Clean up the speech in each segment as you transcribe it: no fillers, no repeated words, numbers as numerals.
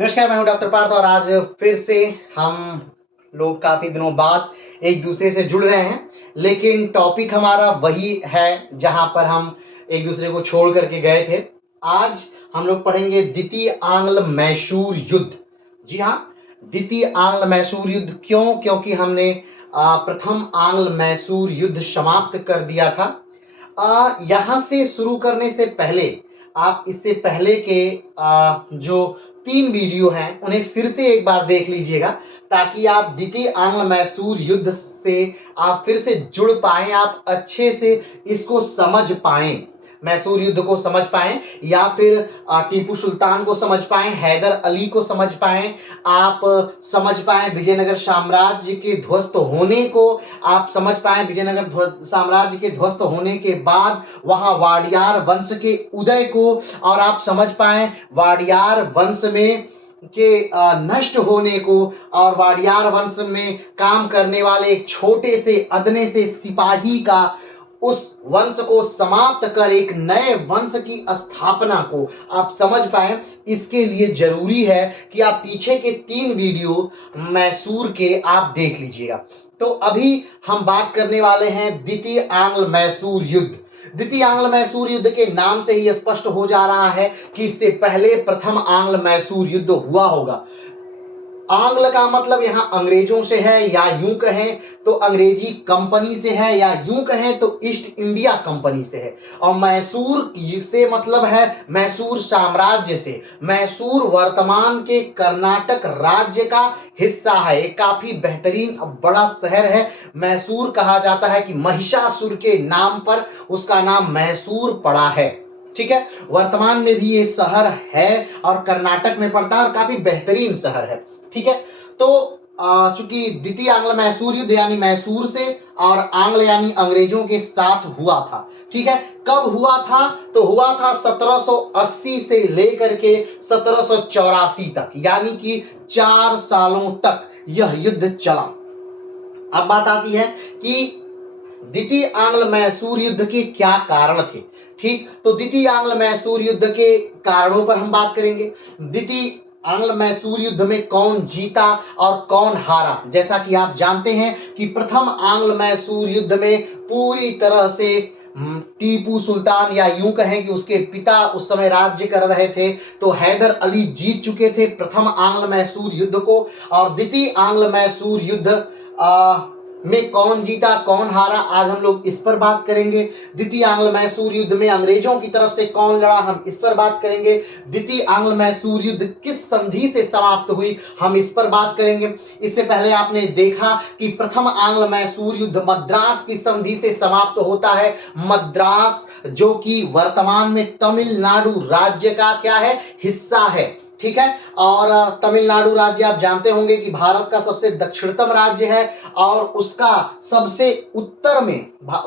नमस्कार, मैं हूं डॉक्टर पार्थ और आज फिर से हम लोग काफ़ी दिनों बाद एक दूसरे से जुड़ रहे हैं। लेकिन टॉपिक हमारा वही है जहां पर हम एक दूसरे को छोड़ करके गए थे। आज हम लोग पढ़ेंगे द्वितीय आंग्ल मैसूर युद्ध। जी हाँ, द्वितीय आंग्ल मैसूर युद्ध क्यों? क्योंकि हमने प्रथम आंग्ल मैसूर युद्ध समाप्त कर दिया था। यहाँ से शुरू करने से पहले आप इससे पहले के जो 3 वीडियो हैं उन्हें फिर से एक बार देख लीजिएगा, ताकि आप द्वितीय आंग्ल मैसूर युद्ध से आप फिर से जुड़ पाएँ, आप अच्छे से इसको समझ पाएँ। मैसूर युद्ध को समझ पाएँ या फिर टीपू सुल्तान को समझ पाएँ, हैदर अली को समझ पाएँ, आप समझ पाएँ विजयनगर साम्राज्य के ध्वस्त होने को, आप समझ पाएँ विजयनगर साम्राज्य के ध्वस्त होने के बाद वहां वाडियार वंश के उदय को, और आप समझ पाएँ वाडियार वंश में के नष्ट होने को, और वाडियार वंश में काम करने वाले एक छोटे से अदने से सिपाही का उस वंश को समाप्त कर एक नए वंश की स्थापना को आप समझ पाए। इसके लिए जरूरी है कि आप पीछे के 3 वीडियो मैसूर के आप देख लीजिएगा। तो अभी हम बात करने वाले हैं द्वितीय आंग्ल मैसूर युद्ध। द्वितीय आंग्ल मैसूर युद्ध के नाम से ही स्पष्ट हो जा रहा है कि इससे पहले प्रथम आंग्ल मैसूर युद्ध हुआ होगा। आंग्ल का मतलब यहाँ अंग्रेजों से है, या यूं कहें तो अंग्रेजी कंपनी से है, या यूं कहें तो ईस्ट इंडिया कंपनी से है। और मैसूर से मतलब है मैसूर साम्राज्य से। मैसूर वर्तमान के कर्नाटक राज्य का हिस्सा है। एक काफी बेहतरीन बड़ा शहर है। मैसूर कहा जाता है कि महिषासुर के नाम पर उसका नाम मैसूर पड़ा है। ठीक है, वर्तमान में भी ये शहर है और कर्नाटक में पड़ता है और काफी बेहतरीन शहर है। ठीक है, तो चूंकि द्वितीय आंग्ल मैसूर युद्ध यानी मैसूर से और आंग्ल यानी अंग्रेजों के साथ हुआ था। ठीक है, कब हुआ था? तो हुआ था 1780 से लेकर के 1784 तक, यानी कि 4 सालों तक यह युद्ध चला। अब बात आती है कि द्वितीय आंग्ल मैसूर युद्ध के क्या कारण थे। ठीक, तो द्वितीय आंग्ल मैसूर युद्ध के कारणों पर हम बात करेंगे। द्वितीय आंग्ल मैसूर युद्ध में कौन जीता और कौन हारा। जैसा कि आप जानते हैं कि प्रथम आंग्ल मैसूर युद्ध में पूरी तरह से टीपू सुल्तान, या यूं कहें कि उसके पिता उस समय राज्य कर रहे थे, तो हैदर अली जीत चुके थे प्रथम आंग्ल मैसूर युद्ध को। और द्वितीय आंग्ल मैसूर युद्ध में कौन जीता कौन हारा, आज हम लोग इस पर बात करेंगे। द्वितीय आंग्ल मैसूर युद्ध में अंग्रेजों की तरफ से कौन लड़ा, हम इस पर बात करेंगे। द्वितीय आंग्ल मैसूर युद्ध किस संधि से समाप्त हुई, हम इस पर बात करेंगे। इससे पहले आपने देखा कि प्रथम आंग्ल मैसूर युद्ध मद्रास की संधि से समाप्त होता है। मद्रास जो कि वर्तमान में तमिलनाडु राज्य का क्या है, हिस्सा है। ठीक है, और तमिलनाडु राज्य आप जानते होंगे कि भारत का सबसे दक्षिणतम राज्य है, और उसका सबसे उत्तर में,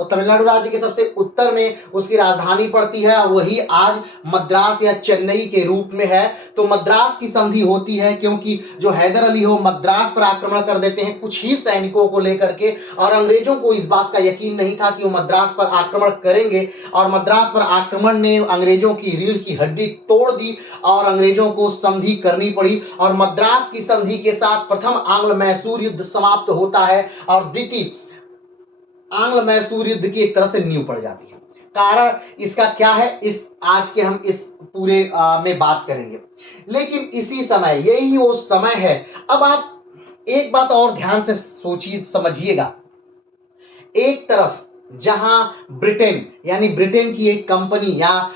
तमिलनाडु राज्य के सबसे उत्तर में उसकी राजधानी पड़ती है, और वही आज मद्रास या चेन्नई के रूप में है। तो मद्रास की संधि होती है क्योंकि जो हैदर अली हो मद्रास पर आक्रमण कर देते हैं कुछ ही सैनिकों को लेकर के, और अंग्रेजों को इस बात का यकीन नहीं था कि वो मद्रास पर आक्रमण करेंगे, और मद्रास पर आक्रमण ने अंग्रेजों की रीढ़ की हड्डी तोड़ दी और अंग्रेजों को संधि करनी पड़ी, और मद्रास की संधि के साथ प्रथम आंग्ल मैसूर युद्ध समाप्त होता है और द्वितीय आंग्ल मैसूर युद्ध की एक तरह से नींव पड़ जाती है। कारण इसका क्या है, इस आज के हम इस पूरे में बात करेंगे। लेकिन इसी समय, यही वो समय है। अब आप एक बात और ध्यान से सोचिए, समझिएगा। एक तरफ जहां ब्रिटेन यानी ब्रिटेन की एक कंपनी, या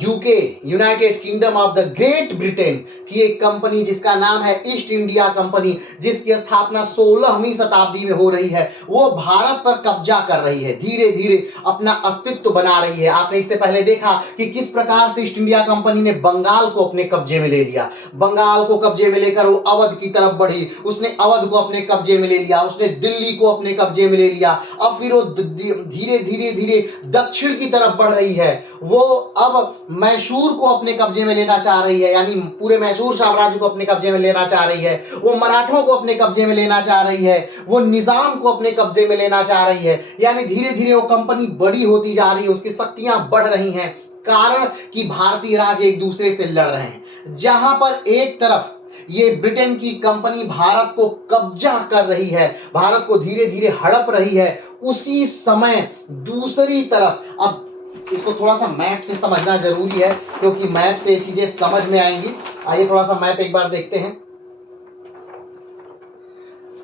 UK United kingdom of the great Britain की एक कंपनी जिसका नाम है ईस्ट इंडिया कंपनी, जिसकी स्थापना 16वीं शताब्दी में हो रही है, वो भारत पर कब्जा कर रही है, धीरे धीरे अपना अस्तित्व बना रही है। आपने इससे पहले देखा कि किस प्रकार से ईस्ट इंडिया कंपनी ने बंगाल को अपने कब्जे में ले लिया। बंगाल को कब्जे में लेकर वो अवध की तरफ बढ़ी, उसने अवध को अपने कब्जे में ले लिया, उसने दिल्ली को अपने कब्जे में ले लिया। अब फिर वो धीरे धीरे धीरे दक्षिण की तरफ बढ़ रही है। वो अब मैसूर को अपने कब्जे में लेना चाह रही है, यानी पूरे मैसूर साम्राज्य को अपने कब्जे में लेना चाह रही है। वो मराठों को अपने कब्जे में लेना चाह रही है, वो निजाम को अपने कब्जे में लेना चाह रही है। यानी धीरे धीरे वो कंपनी बड़ी होती जा रही है, उसकी शक्तियां बढ़ रही हैं। कारण कि भारतीय राज्य एक दूसरे से लड़ रहे हैं। जहां पर एक तरफ ये ब्रिटेन की कंपनी भारत को कब्जा कर रही है, भारत को धीरे धीरे हड़प रही है, उसी समय दूसरी तरफ, अब इसको थोड़ा सा मैप से समझना जरूरी है क्योंकि मैप से चीजें समझ में आएंगी। आइए थोड़ा सा मैप एक बार देखते हैं,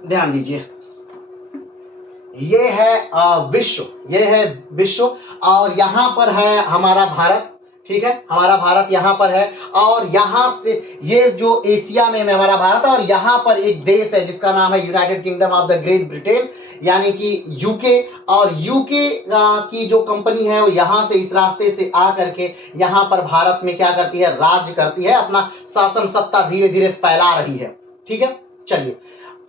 ध्यान दीजिए। ये है विश्व, ये है विश्व, और यहां पर है हमारा भारत, ठीक है, हमारा भारत यहां पर है, और यहां से ये जो एशिया में हमारा भारत है, और यहां पर एक देश है जिसका नाम है United kingdom of the great Britain, यानी कि यूके। और यूके की जो कंपनी है वो यहां से इस रास्ते से आ करके यहां पर भारत में क्या करती है, राज्य करती है, अपना शासन सत्ता धीरे धीरे फैला रही है, ठीक है। चलिए,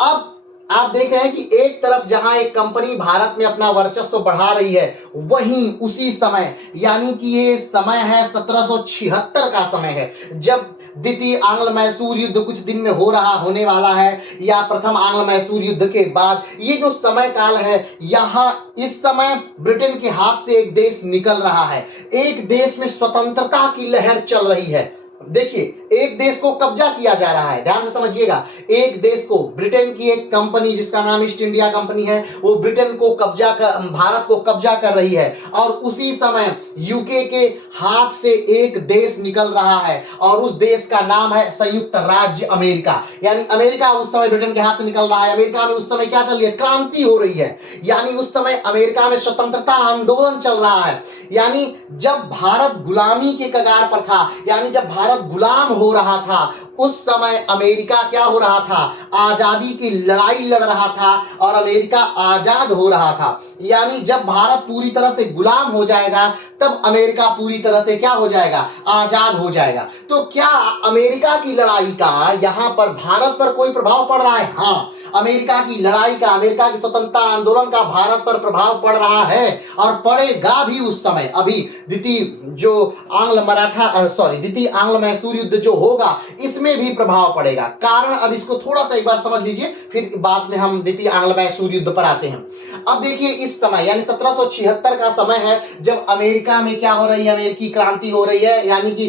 अब आप देख रहे हैं कि एक तरफ जहां एक कंपनी भारत में अपना वर्चस्व बढ़ा रही है, वहीं उसी समय, यानी कि ये समय है 1776 का समय है, जब द्वितीय आंग्ल मैसूर युद्ध कुछ दिन में होने वाला है, या प्रथम आंग्ल मैसूर युद्ध के बाद ये जो समय काल है, यहाँ इस समय ब्रिटेन के हाथ से एक देश निकल रहा है, एक देश में स्वतंत्रता की लहर चल रही है। देखिए, एक देश को कब्जा किया जा रहा है, ध्यान से समझिएगा, एक देश को, ब्रिटेन की एक कंपनी जिसका नाम ईस्ट इंडिया कंपनी है, वो ब्रिटेन को भारत को कब्जा कर रही है, और उसी समय यूके के हाथ से एक देश निकल रहा है, और उस देश का नाम है संयुक्त राज्य अमेरिका। यानी अमेरिका उस समय ब्रिटेन के हाथ से निकल रहा है। अमेरिका में उस समय क्या चल रही है, क्रांति हो रही है, यानी उस समय अमेरिका में स्वतंत्रता आंदोलन चल रहा है। यानी जब भारत गुलामी के कगार पर था, यानी जब भारत गुलाम हो रहा था, उस समय अमेरिका क्या हो रहा था, आजादी की लड़ाई लड़ रहा था, और अमेरिका आजाद हो रहा था। यानी जब भारत पूरी तरह से गुलाम हो जाएगा, तब अमेरिका पूरी तरह से क्या हो जाएगा, आजाद हो जाएगा। तो क्या अमेरिका की लड़ाई का यहां पर भारत पर कोई प्रभाव पड़ रहा है? हाँ, अमेरिका की लड़ाई का, अमेरिका की स्वतंत्रता आंदोलन का भारत पर प्रभाव पड़ रहा है, और पड़ेगा भी उस समय। अभी द्वितीय आंग्ल मैसूर युद्ध जो होगा, इसमें भी प्रभाव पड़ेगा। कारण, अब इसको थोड़ा सा एक बार समझ लीजिए, फिर बाद में हम द्वितीय आंग्ल मैसूर युद्ध पर आते हैं। अब देखिए, इस समय यानी 1776 का समय है, जब अमेरिका में क्या हो रही है, अमेरिकी क्रांति हो रही है, यानी कि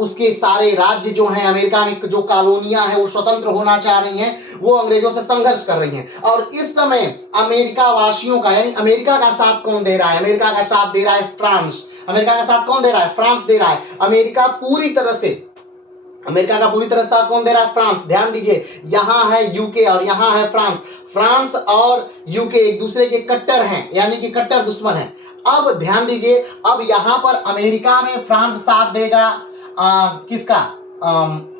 उसके सारे राज्य जो हैं, अमेरिका में जो कॉलोनियां हैं, वो स्वतंत्र होना चाह रही हैं, वो अंग्रेजों से संघर्ष कर रही हैं। और इस समय अमेरिका वासियों का, यानी अमेरिका का साथ कौन दे रहा है, अमेरिका का साथ दे रहा है फ्रांस। अमेरिका का साथ कौन दे रहा है, फ्रांस दे रहा है। अमेरिका का पूरी तरह साथ कौन दे रहा है, फ्रांस। ध्यान दीजिए, यहां है यूके और यहां है फ्रांस। फ्रांस और यूके एक दूसरे के कट्टर हैं, यानी कि कट्टर दुश्मन हैं। अब ध्यान दीजिए, अब यहां पर अमेरिका में फ्रांस साथ देगा किसका,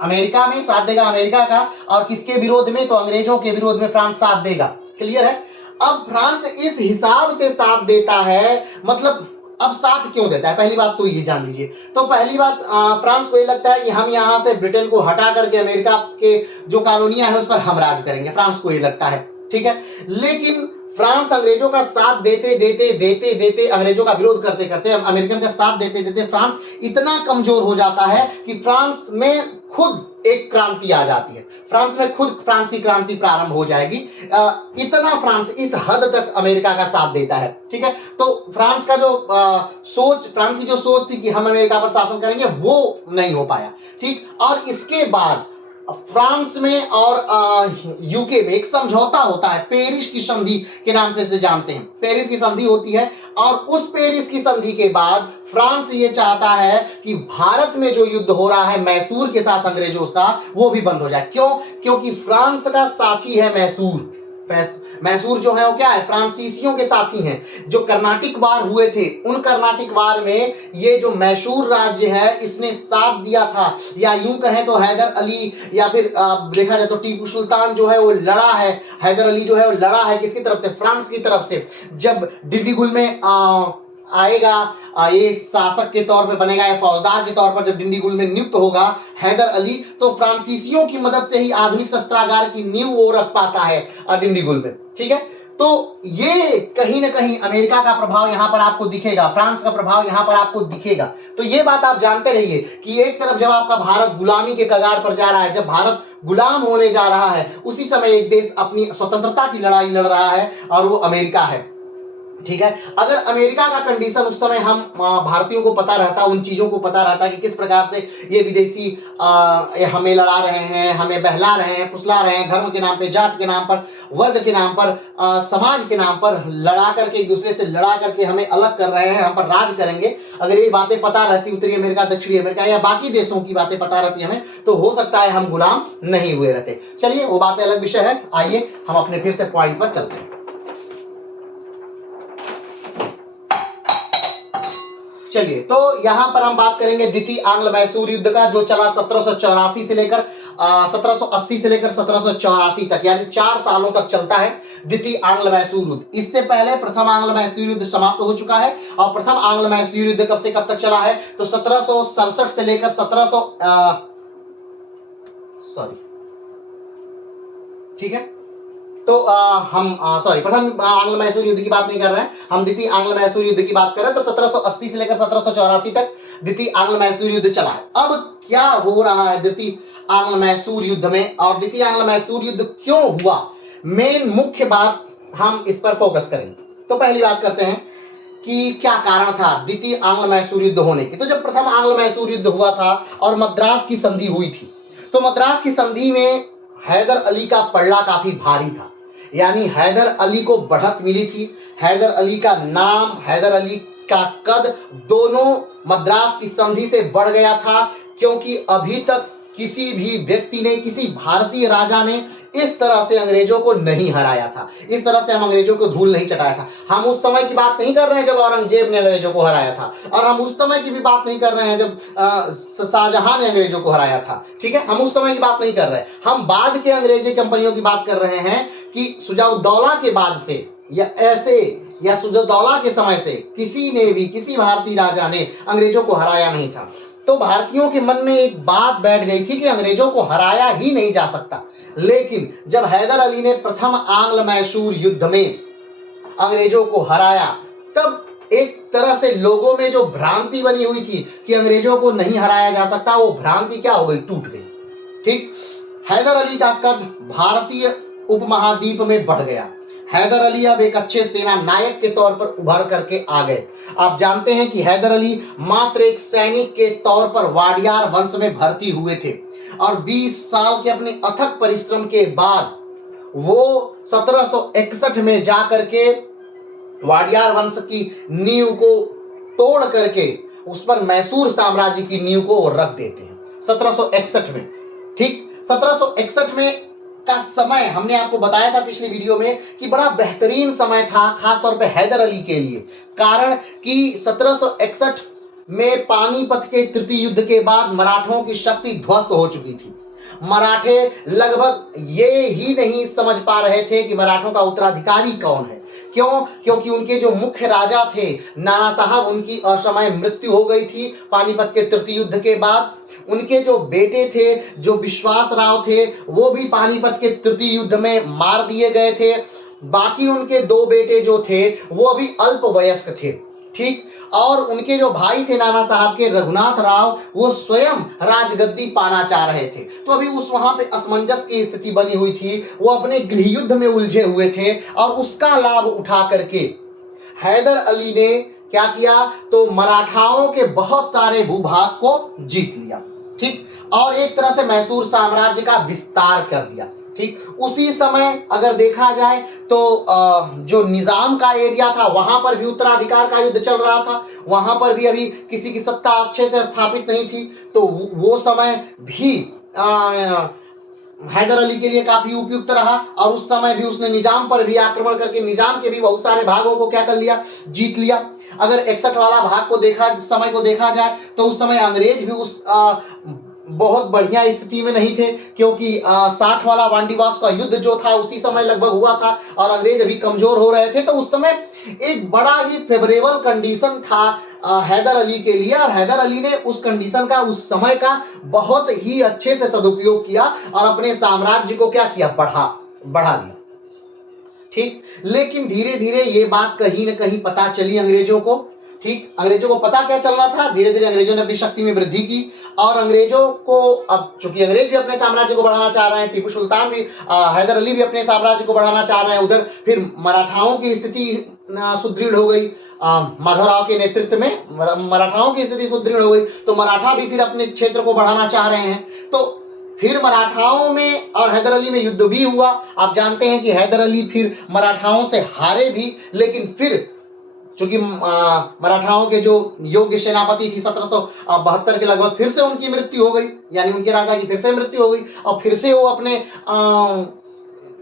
अमेरिका में साथ देगा अमेरिका का, और किसके विरोध में, तो अंग्रेजों के विरोध में फ्रांस साथ देगा। क्लियर है। अब फ्रांस इस हिसाब से साथ देता है, मतलब अब साथ क्यों देता है, पहली बात तो ये जान लीजिए। तो पहली बात, फ्रांस को ये लगता है कि हम यहां से ब्रिटेन को हटा करके अमेरिका के जो कॉलोनियां है उस पर हम राज करेंगे, फ्रांस को ये लगता है, ठीक है। लेकिन फ्रांस अंग्रेजों का साथ देते अंग्रेजों का विरोध करते करते, अमेरिकन का साथ देते फ्रांस इतना कमजोर हो जाता है कि फ्रांस में खुद एक क्रांति आ जाती है, फ्रांस की क्रांति प्रारंभ हो जाएगी। इतना फ्रांस इस हद तक अमेरिका का साथ देता है, ठीक है। तो फ्रांस का जो फ्रांस की जो सोच थी कि हम अमेरिका पर शासन करेंगे, वो नहीं हो पाया, ठीक। और इसके बाद फ्रांस में और यूके में एक समझौता होता है, पेरिस की संधि के नाम से इसे जानते हैं। पेरिस की संधि होती है, और उस पेरिस की संधि के बाद फ्रांस ये चाहता है कि भारत में जो युद्ध हो रहा है मैसूर के साथ अंग्रेजों का, वो भी बंद हो जाए। क्यों? क्योंकि फ्रांस का साथी है मैसूर। मैसूर जो है वो क्या है, फ्रांसीसियों के साथी हैं। जो कर्नाटिक वार हुए थे, उन कर्नाटिक वार में ये जो मैसूर राज्य है, इसने साथ दिया था, या यूं कहें तो हैदर अली, या फिर देखा जाए तो टीपू सुल्तान जो है वो लड़ा है, हैदर अली जो है वो लड़ा है किसकी तरफ से, फ्रांस की तरफ से। जब डिंडीगुल में आएगा, ये शासक के तौर पे बनेगा या फौजदार के तौर पर जब डिंडीगुल में नियुक्त होगा हैदर अली, तो फ्रांसीसियों की मदद से ही आधुनिक शस्त्रागार की नींव वो रख पाता है डिंडीगुल में, ठीक है। तो ये कहीं ना कहीं अमेरिका का प्रभाव यहां पर आपको दिखेगा, फ्रांस का प्रभाव यहां पर आपको दिखेगा। तो ये बात आप जानते रहिए कि एक तरफ जब आपका भारत गुलामी के कगार पर जा रहा है, जब भारत गुलाम होने जा रहा है, उसी समय एक देश अपनी स्वतंत्रता की लड़ाई लड़ रहा है, और वो अमेरिका है। ठीक है। अगर अमेरिका का कंडीशन उस समय हम भारतीयों को पता रहता, उन चीजों को पता रहता कि किस प्रकार से ये विदेशी ये हमें लड़ा रहे हैं, हमें बहला रहे हैं, फुसला रहे हैं, धर्म के नाम पे, जात के नाम पर, वर्ग के नाम पर, समाज के नाम पर लड़ा करके, एक दूसरे से लड़ा करके हमें अलग कर रहे हैं, हम पर राज करेंगे, अगर ये बातें पता रहती उत्तरी अमेरिका, दक्षिणी अमेरिका या बाकी देशों की बातें पता रहती हमें, तो हो सकता है हम गुलाम नहीं हुए रहते। चलिए वो बातें अलग विषय है, आइए हम अपने फिर से पॉइंट पर चलते हैं। चलिए, तो यहां पर हम बात करेंगे द्वितीय आंग्ल मैसूर युद्ध का, जो चला 1784 से लेकर 1780 से लेकर 1784 तक, यानी 4 सालों तक चलता है द्वितीय आंग्ल मैसूर युद्ध। इससे पहले प्रथम आंग्ल मैसूर युद्ध समाप्त हो चुका है, और प्रथम आंग्ल मैसूर युद्ध कब से कब तक चला है, तो 1767 से लेकर 1700 ठीक है। तो प्रथम आंग्ल मैसूर युद्ध की बात नहीं कर रहे हैं, हम द्वितीय आंग्ल मैसूर युद्ध की बात कर रहे हैं। तो 1780 से लेकर 1784 तक द्वितीय आंग्ल मैसूर युद्ध चला है। अब क्या हो रहा है द्वितीय आंग्ल मैसूर युद्ध में, और द्वितीय आंग्ल मैसूर युद्ध क्यों हुआ, मेन मुख्य बात हम इस पर फोकस करेंगे। तो पहली बात करते हैं कि क्या कारण था द्वितीय आंग्ल मैसूर युद्ध होने की। तो जब प्रथम आंग्ल मैसूर युद्ध हुआ था और मद्रास की संधि हुई थी, तो मद्रास की संधि में हैदर अली का पलड़ा काफी भारी था, यानी हैदर अली को बढ़त मिली थी। हैदर अली का नाम, हैदर अली का कद दोनों मद्रास की संधि से बढ़ गया था, क्योंकि अभी तक किसी भी व्यक्ति ने, किसी भारतीय राजा ने इस तरह से अंग्रेजों को नहीं हराया था, इस तरह से हम अंग्रेजों को धूल नहीं चटाया था। हम उस समय की बात नहीं कर रहे हैं जब औरंगजेब ने अंग्रेजों को हराया था, और हम उस समय की भी बात नहीं कर रहे हैं जब शाहजहां ने अंग्रेजों को हराया था, ठीक है। हम उस समय की बात नहीं कर रहे हैं, हम बाद के अंग्रेजी कंपनियों की बात कर रहे हैं कि सुजाउद्दौला के बाद से या सुजाउद्दौला के समय से किसी ने भी, किसी भारतीय राजा ने अंग्रेजों को हराया नहीं था। तो भारतीयों के मन में एक बात बैठ गई थी कि अंग्रेजों को हराया ही नहीं जा सकता। लेकिन जब हैदर अली ने प्रथम आंग्ल मैसूर युद्ध में अंग्रेजों को हराया, तब एक तरह से लोगों में जो भ्रांति बनी हुई थी कि अंग्रेजों को नहीं हराया जा सकता, वो भ्रांति क्या हो गई, टूट गई। ठीक, हैदर अली का कद भारतीय उपमहाद्वीप में बढ़ गया। हैदर अली अब एक अच्छे सेना नायक के तौर पर उभर करके आ गए। आप जानते हैं कि हैदर अली मात्र एक सैनिक के तौर पर वाडियार वंश में भर्ती हुए थे, और 20 साल के अपने अथक परिश्रम के बाद वो 1761 में जाकर के वाडियार वंश की नींव को तोड़ करके उस पर मैसूर साम्राज्य की नींव को रख देते हैं 1761 में। ठीक, 1761 में का समय हमने आपको बताया था पिछले वीडियो में कि बड़ा बेहतरीन समय था, खासतौर पे हैदर अली के लिए। कारण कि 1761 में पानीपत के तृतीय युद्ध के बाद मराठों की शक्ति ध्वस्त हो चुकी थी। मराठे लगभग ये ही नहीं समझ पा रहे थे कि मराठों का उत्तराधिकारी कौन है। क्यों? क्योंकि उनके जो मुख्य राजा थे नाना साहब, उनकी असमय मृत्यु हो गई थी पानीपत के तृतीय युद्ध के बाद। उनके जो बेटे थे, जो विश्वास राव थे, वो भी पानीपत के तृतीय युद्ध में मार दिए गए थे। बाकी उनके 2 बेटे जो थे वो भी अल्प वयस्क थे। ठीक, और उनके जो भाई थे नाना साहब के, रघुनाथ राव, वो स्वयं राजगद्दी पाना चाह रहे थे। तो अभी उस वहां पे असमंजस की स्थिति बनी हुई थी, वो अपने गृह युद्ध में उलझे हुए थे, और उसका लाभ उठा करके हैदर अली ने क्या किया, तो मराठाओं के बहुत सारे भूभाग को जीत लिया। ठीक, और एक तरह से मैसूर साम्राज्य का विस्तार कर दिया। ठीक, उसी समय अगर देखा जाए तो जो निजाम का एरिया था वहां पर भी उत्तराधिकार का युद्ध चल रहा था, वहां पर भी अभी किसी की सत्ता अच्छे से स्थापित नहीं थी। तो वो समय भी हैदर अली के लिए काफी उपयुक्त रहा, और उस समय भी उसने निजाम पर भी आक्रमण करके निजाम के भी बहुत सारे भागों को क्या कर लिया, जीत लिया। अगर 61 वाला भाग को समय को देखा जाए तो उस समय अंग्रेज भी उस बहुत बढ़िया स्थिति में नहीं थे, क्योंकि 60 वाला वांडीवास का युद्ध जो था उसी समय लगभग हुआ था, और अंग्रेज अभी कमजोर हो रहे थे। तो उस समय एक बड़ा ही फेवरेबल कंडीशन था हैदर अली के लिए, और हैदर अली ने उस कंडीशन का, उस समय का बहुत ही अच्छे से सदुपयोग किया और अपने साम्राज्य को क्या किया, बढ़ा दिया। ठीक, लेकिन धीरे धीरे ये बात कहीं न कहीं पता चली अंग्रेजों को, ठीक, अंग्रेजों को पता क्या चलना था, धीरे धीरे अंग्रेजों ने अपनी शक्ति में वृद्धि की और अंग्रेजों को अब चूंकि अंग्रेज भी अपने साम्राज्य को बढ़ाना चाह रहे हैं, टीपू सुल्तान भी हैदर अली भी अपने साम्राज्य को बढ़ाना चाह रहे हैं, उधर फिर मराठाओं की स्थिति सुदृढ़ हो गई, माधवराव के नेतृत्व में मराठाओं की स्थिति सुदृढ़ हो गई, तो मराठा भी फिर अपने क्षेत्र को बढ़ाना चाह रहे हैं। तो फिर मराठाओं में और हैदर अली में युद्ध भी हुआ। आप जानते हैं कि हैदर अली फिर मराठाओं से हारे भी, लेकिन फिर चूंकि मराठाओं के जो योग्य सेनापति थी 1772 के लगभग, फिर से उनकी मृत्यु हो गई, यानी उनके राजा की फिर से मृत्यु हो गई और फिर से वो अपने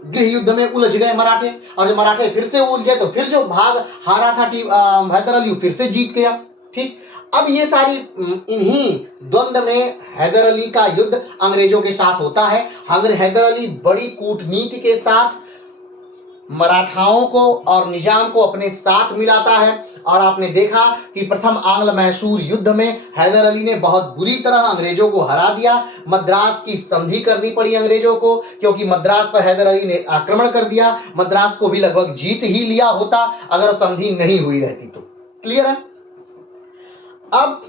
गृह युद्ध में उलझ गए मराठे, और जब मराठे फिर से उलझे तो फिर जो भाग हारा था हैदर अली फिर से जीत गया। ठीक, अब ये सारी इन्हीं द्वंद्व में हैदर अली का युद्ध अंग्रेजों के साथ होता है। हैदर अली बड़ी कूटनीति के साथ मराठाओं को और निजाम को अपने साथ मिलाता है, और आपने देखा कि प्रथम आंग्ल मैसूर युद्ध में हैदर अली ने बहुत बुरी तरह अंग्रेजों को हरा दिया। मद्रास की संधि करनी पड़ी अंग्रेजों को, क्योंकि मद्रास पर हैदर अली ने आक्रमण कर दिया। मद्रास को भी लगभग जीत ही लिया होता अगर संधि नहीं हुई रहती तो। क्लियर है? अब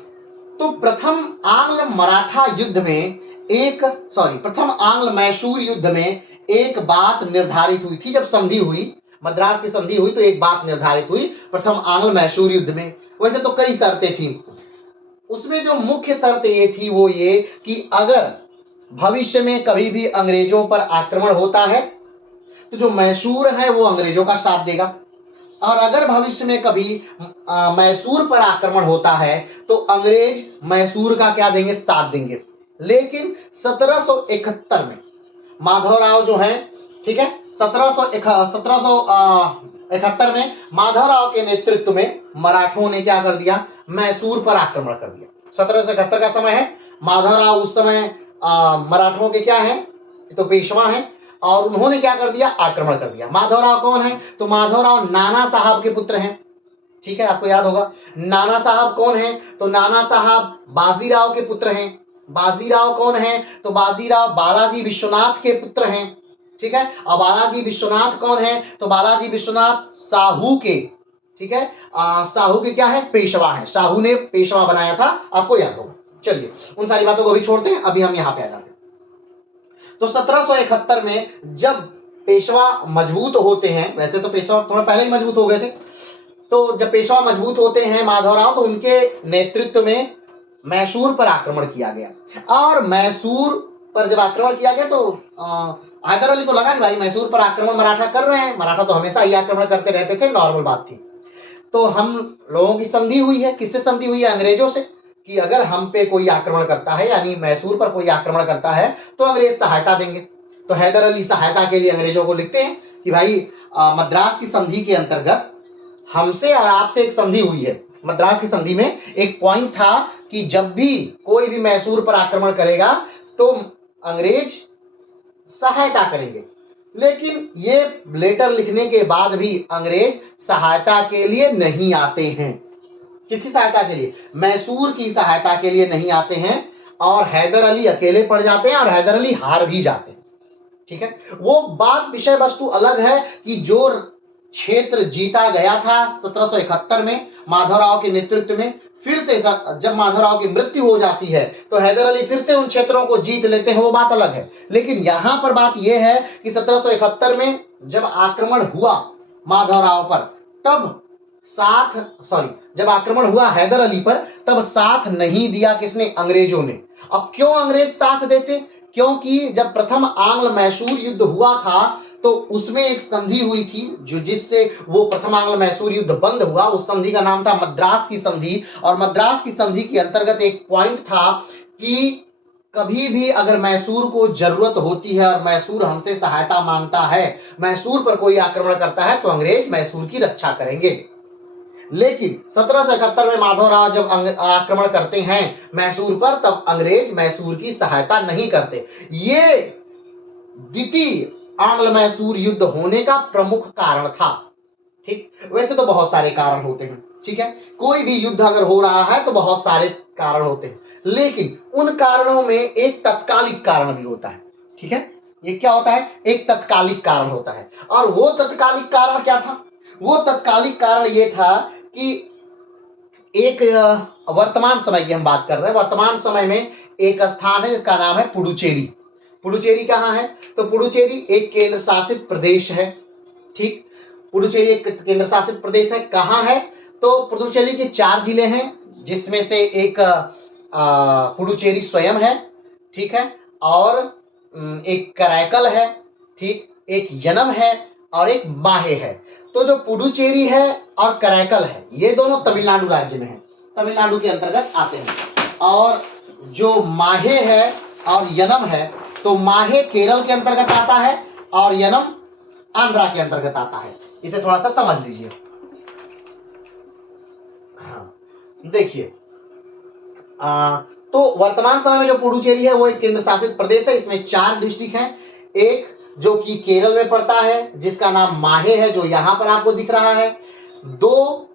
तो प्रथम आंग्ल मराठा युद्ध में प्रथम आंग्ल मैसूर युद्ध में एक बात निर्धारित हुई थी। जब संधि हुई, मद्रास की संधि हुई, तो एक बात निर्धारित हुई प्रथम आंग्ल मैसूर युद्ध में। वैसे तो कई शर्तें थी, उसमें जो मुख्य शर्त ये थी वो ये कि अगर भविष्य में कभी भी अंग्रेजों पर आक्रमण होता है तो जो मैसूर है वो अंग्रेजों का साथ देगा, और अगर भविष्य में कभी मैसूर पर आक्रमण होता है तो अंग्रेज मैसूर का क्या देंगे, साथ देंगे। लेकिन 1771 में माधवराव जो हैं, ठीक है, 1771 में माधवराव के नेतृत्व में मराठों ने क्या कर दिया, मैसूर पर आक्रमण कर दिया। 1771 का समय है। माधवराव उस समय मराठों के क्या हैं, तो पेशवा हैं, और उन्होंने क्या कर दिया, आक्रमण कर दिया। माधवराव कौन है, तो माधवराव नाना साहब के पुत्र हैं। ठीक है, आपको याद होगा नाना साहब कौन है, तो नाना साहब बाजीराव के पुत्र हैं। बाजीराव कौन है, तो बाजीराव बालाजी विश्वनाथ के पुत्र हैं। ठीक है, और बालाजी विश्वनाथ कौन है, तो बालाजी विश्वनाथ साहू के, ठीक है, साहू के क्या है, पेशवा है। साहू ने पेशवा बनाया था, आपको याद होगा। चलिए उन सारी बातों को भी छोड़ते हैं, अभी हम यहाँ पे आ जाते हैं। तो 1771 में जब पेशवा मजबूत होते हैं, वैसे तो पेशवा थोड़ा पहले ही मजबूत हो गए थे, तो जब पेशवा मजबूत होते हैं माधवराव, तो उनके नेतृत्व में मैसूर पर आक्रमण किया गया। और मैसूर पर जब आक्रमण किया गया तो हैदर अली को लगा कि भाई मैसूर पर आक्रमण मराठा कर रहे हैं, मराठा तो हमेशा ही आक्रमण करते रहते थे, नॉर्मल बात थी। तो हम लोगों की संधि हुई है, किससे संधि हुई है, अंग्रेजों से, कि अगर हम पे कोई आक्रमण करता है, यानी मैसूर पर कोई आक्रमण करता है तो अंग्रेज सहायता देंगे। तो हैदर अली सहायता के लिए अंग्रेजों को लिखते हैं कि भाई मद्रास की संधि के अंतर्गत हमसे और आपसे एक संधि हुई है। मद्रास की संधि में एक पॉइंट था कि जब भी कोई भी मैसूर पर आक्रमण करेगा तो अंग्रेज सहायता करेंगे। लेकिन ये लेटर लिखने के बाद भी अंग्रेज सहायता के लिए नहीं आते हैं। किसी सहायता के लिए, मैसूर की सहायता के लिए नहीं आते हैं, और हैदर अली अकेले पड़ जाते हैं और हैदर अली हार भी जाते हैं। ठीक है, वो बात विषय वस्तु अलग है कि जो क्षेत्र जीता गया था 1771 में माधवराव के नेतृत्व में, फिर से जब माधवराव की मृत्यु हो जाती है तो हैदर अली फिर से उन क्षेत्रों को जीत लेते हैं, वो बात अलग है। लेकिन यहां पर बात यह है कि 1771 में जब आक्रमण हुआ माधवराव पर, तब जब आक्रमण हुआ हैदर अली पर, तब साथ नहीं दिया किसने, अंग्रेजों ने। अब क्यों अंग्रेज साथ देते, क्योंकि जब प्रथम आंग्ल मैसूर युद्ध हुआ था तो उसमें एक संधि हुई थी जिससे वो प्रथम आंग्ल मैसूर युद्ध बंद हुआ। उस संधि का नाम था मद्रास की संधि, और मद्रास की संधि के अंतर्गत एक पॉइंट था कि कभी भी अगर मैसूर को जरूरत होती है और मैसूर हमसे सहायता मांगता है, मैसूर पर कोई आक्रमण करता है, तो अंग्रेज मैसूर की रक्षा करेंगे। लेकिन 1771 में माधवराव जब आक्रमण करते हैं मैसूर पर, तब अंग्रेज मैसूर की सहायता नहीं करते। ये द्वितीय आंग्ल मैसूर युद्ध होने का प्रमुख कारण था। ठीक, वैसे तो बहुत सारे कारण होते हैं, ठीक है, कोई भी युद्ध अगर हो रहा है तो बहुत सारे कारण होते हैं, लेकिन उन कारणों में एक तत्कालिक कारण भी होता है। ठीक है, ये क्या होता है, एक तत्कालिक कारण होता है। और वो तत्कालिक कारण क्या था, वो तत्कालिक कारण ये था कि एक वर्तमान समय की हम बात कर रहे हैं, वर्तमान समय में एक स्थान है जिसका नाम है पुडुचेरी। पुडुचेरी कहाँ है? तो पुडुचेरी एक केंद्र शासित प्रदेश है। ठीक, पुडुचेरी एक केंद्र शासित प्रदेश है। कहाँ है? तो पुडुचेरी के 4 जिले हैं, जिसमें से एक पुडुचेरी स्वयं है, ठीक है, और एक कराईकल है, ठीक, एक यनम है और एक माहे है। तो जो पुडुचेरी है और कराईकल है, ये दोनों तमिलनाडु राज्य में है, तमिलनाडु के अंतर्गत आते हैं। और जो माहे है और यनम है, तो माहे केरल के अंतर्गत आता है और यनम आंध्रा के अंतर्गत आता है। इसे थोड़ा सा समझ लीजिए। हाँ, देखिए, तो वर्तमान समय में जो पुडुचेरी है वो एक केंद्र शासित प्रदेश है। इसमें 4 डिस्ट्रिक्ट हैं। एक जो कि केरल में पड़ता है, जिसका नाम माहे है, जो यहाँ पर आपको दिख रहा है। 2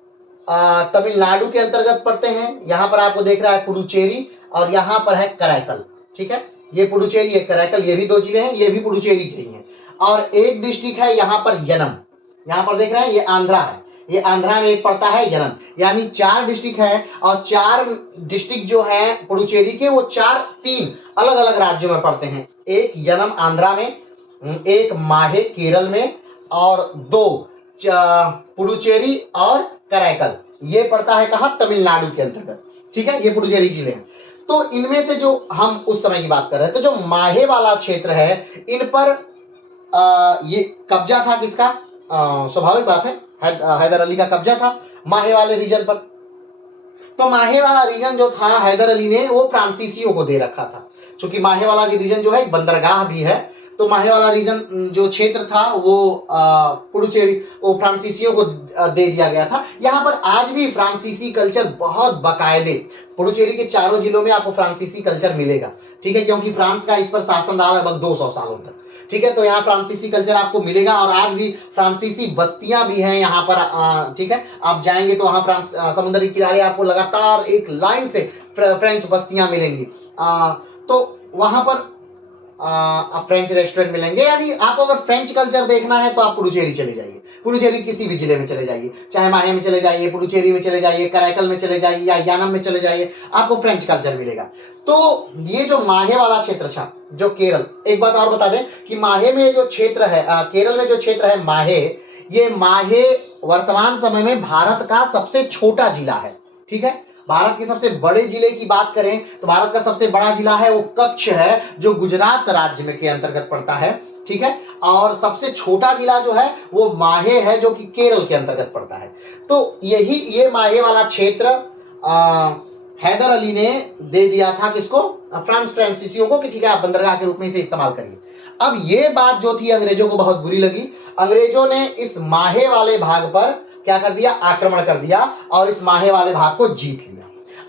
तमिलनाडु के अंतर्गत पड़ते हैं, यहाँ पर आपको देख रहा है पुडुचेरी, और यहाँ पर है कराईकल। ठीक है, ये पुडुचेरी है, कराईकल, ये भी 2 जिले हैं, ये भी पुडुचेरी के ही हैं। और एक डिस्ट्रिक्ट है यहाँ पर यनम, यहाँ पर देख रहे हैं, ये आंध्रा है, ये आंध्रा में एक पड़ता है यनम। यानी 4 डिस्ट्रिक्ट है, और 4 डिस्ट्रिक्ट जो है पुडुचेरी के, वो 3 अलग अलग राज्यों में पड़ते हैं। एक यनम आंध्रा में, एक माहे केरल में, और 2 पुडुचेरी और कराईकल, ये पड़ता है कहाँ? तमिलनाडु के अंतर्गत। ठीक है, ये पुडुचेरी जिले हैं। तो इनमें से जो हम उस समय की बात कर रहे हैं, तो जो माहे वाला क्षेत्र है, इन पर ये कब्जा था किसका? स्वाभाविक बात है, हैदर अली का कब्जा था माहे वाले रीजन पर। तो माहे वाला रीजन जो था, हैदर अली ने वो फ्रांसीसियों को दे रखा था। क्योंकि माहे वाला रीजन जो है एक बंदरगाह भी है, तो माहे वाला रीजन जो क्षेत्र था वो पुडुचेरी वो फ्रांसीसियों को दे दिया गया था। यहाँ पर आज भी फ्रांसीसी कल्चर बहुत बाकायदे, पुडुचेरी के 4 जिलों में आपको फ्रांसीसी कल्चर मिलेगा। ठीक है, क्योंकि फ्रांस का इस पर शासन रहा लगभग 200 सालों तक। ठीक है, तो यहाँ फ्रांसीसी कल्चर आपको मिलेगा, और आज भी फ्रांसीसी बस्तियां भी हैं यहाँ पर। ठीक है, आप जाएंगे तो वहाँ समुद्री किनारे आपको लगातार एक लाइन से फ्रेंच बस्तियां मिलेंगी। तो वहां पर आप फ्रेंच रेस्टोरेंट मिलेंगे। यानी आपको अगर फ्रेंच कल्चर देखना है तो आप पुडुचेरी चले जाइए, पुडुचेरी किसी भी जिले में चले जाइए, चाहे माहे में चले जाइए, पुडुचेरी में चले जाइए, कराईकल में चले जाइए, या यानम में चले जाइए, आपको फ्रेंच कल्चर मिलेगा। तो ये जो माहे वाला क्षेत्र था, जो केरल, एक बात और बता दें कि माहे में जो क्षेत्र है, केरल में जो क्षेत्र है माहे, ये माहे वर्तमान समय में भारत का सबसे छोटा जिला है। ठीक है, भारत के सबसे बड़े जिले की बात करें तो भारत का सबसे बड़ा जिला है वो कच्छ है, जो गुजरात राज्य में के अंतर्गत पड़ता है। ठीक है, और सबसे छोटा जिला जो है वो माहे है, जो कि केरल के अंतर्गत पड़ता है। तो ये माहे वाला क्षेत्र हैदर अली ने दे दिया था किसको? फ्रांसीसियों को, कि ठीक है आप बंदरगाह के रूप में इसे इस्तेमाल करिए। अब ये बात जो थी अंग्रेजों को बहुत बुरी लगी। अंग्रेजों ने इस माहे वाले भाग पर क्या कर दिया? आक्रमण कर दिया, और इस माहे वाले भाग को जीत लिया।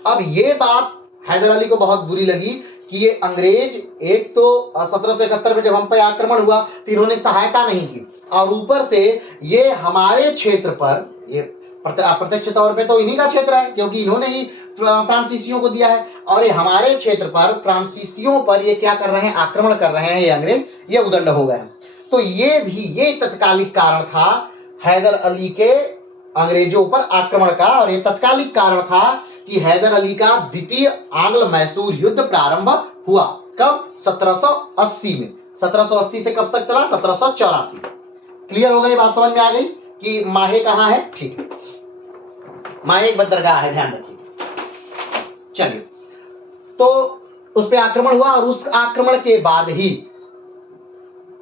अब ये बात हैदर अली को बहुत बुरी लगी कि ये अंग्रेज, एक तो 1771 में जब हम पे आक्रमण हुआ तो इन्होंने सहायता नहीं की, और ऊपर से ये हमारे क्षेत्र पर, ये प्रत्यक्ष तौर पे तो इन्हीं का क्षेत्र है क्योंकि इन्होंने ही फ्रांसीसियों को दिया है, और ये हमारे क्षेत्र पर फ्रांसीसियों पर ये क्या कर रहे हैं? आक्रमण कर रहे हैं ये अंग्रेज, ये उदंड हो गए। तो ये तत्कालिक कारण था हैदर अली के अंग्रेजों पर आक्रमण का, और ये तत्कालिक कारण था कि हैदर अली का द्वितीय आंग्ल मैसूर युद्ध प्रारंभ हुआ। कब? 1780 में। 1780 से कब तक चला? 1784। क्लियर हो गई बात, समझ में आ गई कि माहे कहाँ है? ठीक है, माहे एक बंदरगाह है, ध्यान रखिए। चलिए, तो उस पर आक्रमण हुआ, और उस आक्रमण के बाद ही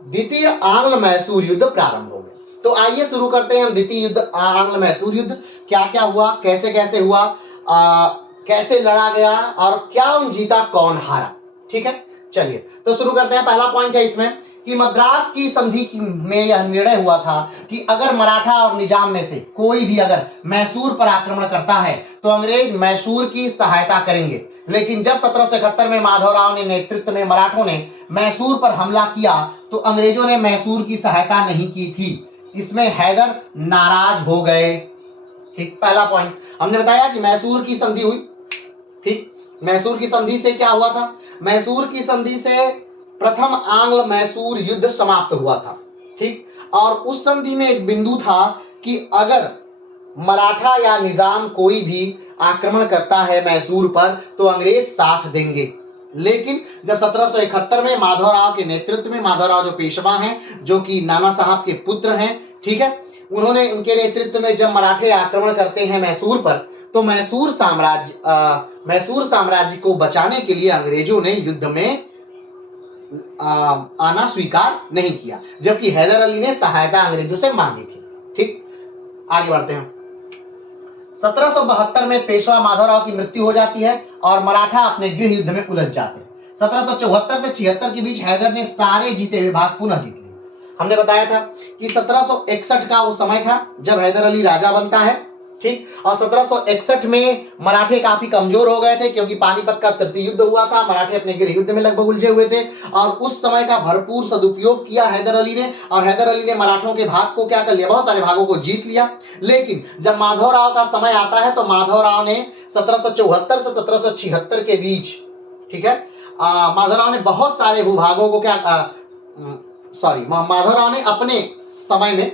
द्वितीय आंग्ल मैसूर युद्ध प्रारंभ हो गए। तो आइए शुरू करते हैं हम द्वितीय युद्ध, आंग्ल मैसूर युद्ध। क्या क्या हुआ, कैसे कैसे हुआ, कैसे लड़ा गया, और क्या उन जीता, कौन हारा। ठीक है, चलिए तो शुरू करते हैं। पहला पॉइंट है इसमें कि मद्रास की संधि में यह निर्णय हुआ था कि अगर मराठा और निजाम में से कोई भी अगर मैसूर पर आक्रमण करता है तो अंग्रेज मैसूर की सहायता करेंगे। लेकिन जब 1771 में माधवराव ने नेतृत्व में मराठों ने मैसूर पर हमला किया तो अंग्रेजों ने मैसूर की सहायता नहीं की थी। इसमें हैदर नाराज हो गए। ठीक, पहला पॉइंट हमने बताया कि मैसूर की संधि हुई। ठीक, मैसूर की संधि से क्या हुआ था? मैसूर की संधि से प्रथम आंग्ल मैसूर युद्ध समाप्त हुआ था। ठीक, और उस संधि में एक बिंदु था कि अगर मराठा या निजाम कोई भी आक्रमण करता है मैसूर पर तो अंग्रेज साथ देंगे। लेकिन जब 1771 में माधवराव के नेतृत्व में, माधवराव जो पेशवा हैं, जो कि नाना साहब के पुत्र हैं, ठीक है, उन्होंने, उनके नेतृत्व में जब मराठे आक्रमण करते हैं मैसूर पर, तो मैसूर साम्राज्य को बचाने के लिए अंग्रेजों ने युद्ध में आना स्वीकार नहीं किया, जबकि हैदर अली ने सहायता अंग्रेजों से मांगी थी। ठीक, आगे बढ़ते हैं। 1772 में पेशवा माधवराव की मृत्यु हो जाती है और मराठा अपने गृह युद्ध में उलझ जाते हैं। 1774 से 76 के बीच हैदर ने सारे जीते हुए भाग पुनः जीत लिए। हमने बताया था कि 1761 का वो समय था जब हैदर अली राजा बनता है, ठीक, और 1761 में मराठे काफी कमजोर हो गए थे क्योंकि पानीपत का तृतीय युद्ध हुआ था, मराठे अपने गृह युद्ध में लगभग उलझे हुए थे, और उस समय का भरपूर सदुपयोग किया हैदर अली ने, और हैदर अली ने मराठों के भाग को क्या कर लिया, बहुत सारे भागों को जीत लिया। लेकिन जब माधवराव का समय आता है तो माधवराव ने 1774 से 1776 के बीच, ठीक है, माधवराव ने बहुत सारे भूभागों को माधवराव ने अपने समय में,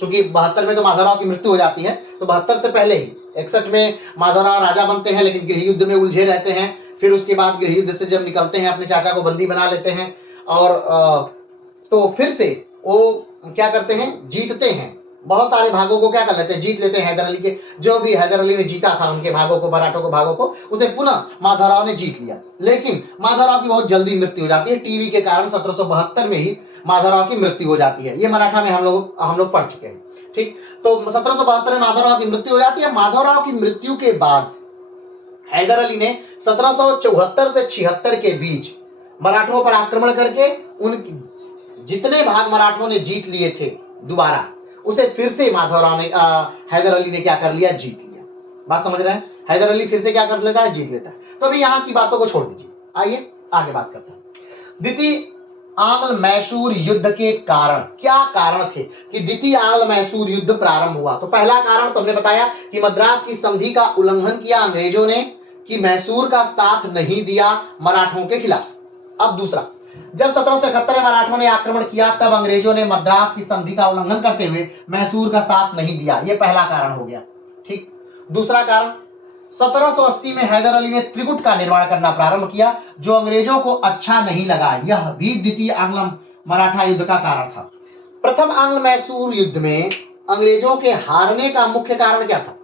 चूंकि 72 में तो माधवराव की मृत्यु हो जाती है, तो 72 से पहले ही 61 में माधवराव राजा बनते हैं, लेकिन गृह युद्ध में उलझे रहते हैं। फिर उसके बाद गृह युद्ध से जब निकलते हैं अपने चाचा को बंदी बना लेते हैं, और तो फिर से वो क्या करते हैं, जीतते हैं, बहुत सारे भागों को क्या कर लेते हैं, जीत लेते हैं हैदर अली के, जो भी हैदर अली ने जीता था उनके भागों को, मराठों को भागों को, उसे पुनः माधवराव ने जीत लिया। लेकिन माधवराव की बहुत जल्दी मृत्यु हो जाती है, टीवी के कारण 1772 में ही माधवराव की मृत्यु हो जाती है। ये मराठा में हम लोग पढ़ चुके हैं, ठीक। तो 1772 में माधवराव की मृत्यु हो जाती है। माधवराव की मृत्यु के बाद हैदर अली ने 1774 से 76 के बीच मराठों पर आक्रमण करके उनकी जितने भाग मराठों ने जीत लिए थे दोबारा, उसे फिर से माधवराव ने, हैदर अली ने क्या कर लिया, जीत लिया। बात समझ रहे हैं, हैदर अली फिर से क्या कर लेता है, जीत लेता है। तो अभी यहाँ की बातों को छोड़ दीजिए, आइए आगे बात करते हैं। द्वितीय आंग्ल मैसूर युद्ध के कारण, क्या कारण थे कि द्वितीय आंग्ल मैसूर युद्ध प्रारंभ हुआ। तो पहला कारण तो हमने बताया कि मद्रास की संधि का उल्लंघन किया अंग्रेजों ने, कि मैसूर का साथ नहीं दिया मराठों के खिलाफ। अब दूसरा, जब 1771 में मराठों ने आक्रमण किया तब अंग्रेजों ने मद्रास की संधि का उल्लंघन करते हुए मैसूर का साथ नहीं दिया, यह पहला कारण हो गया, ठीक। दूसरा कारण, 1780 में हैदर अली ने त्रिकुट का निर्माण करना प्रारंभ किया, जो अंग्रेजों को अच्छा नहीं लगा, यह भी द्वितीय आंग्ल मराठा युद्ध का कारण था। प्रथम आंग्ल मैसूर युद्ध में अंग्रेजों के हारने का मुख्य कारण क्या था।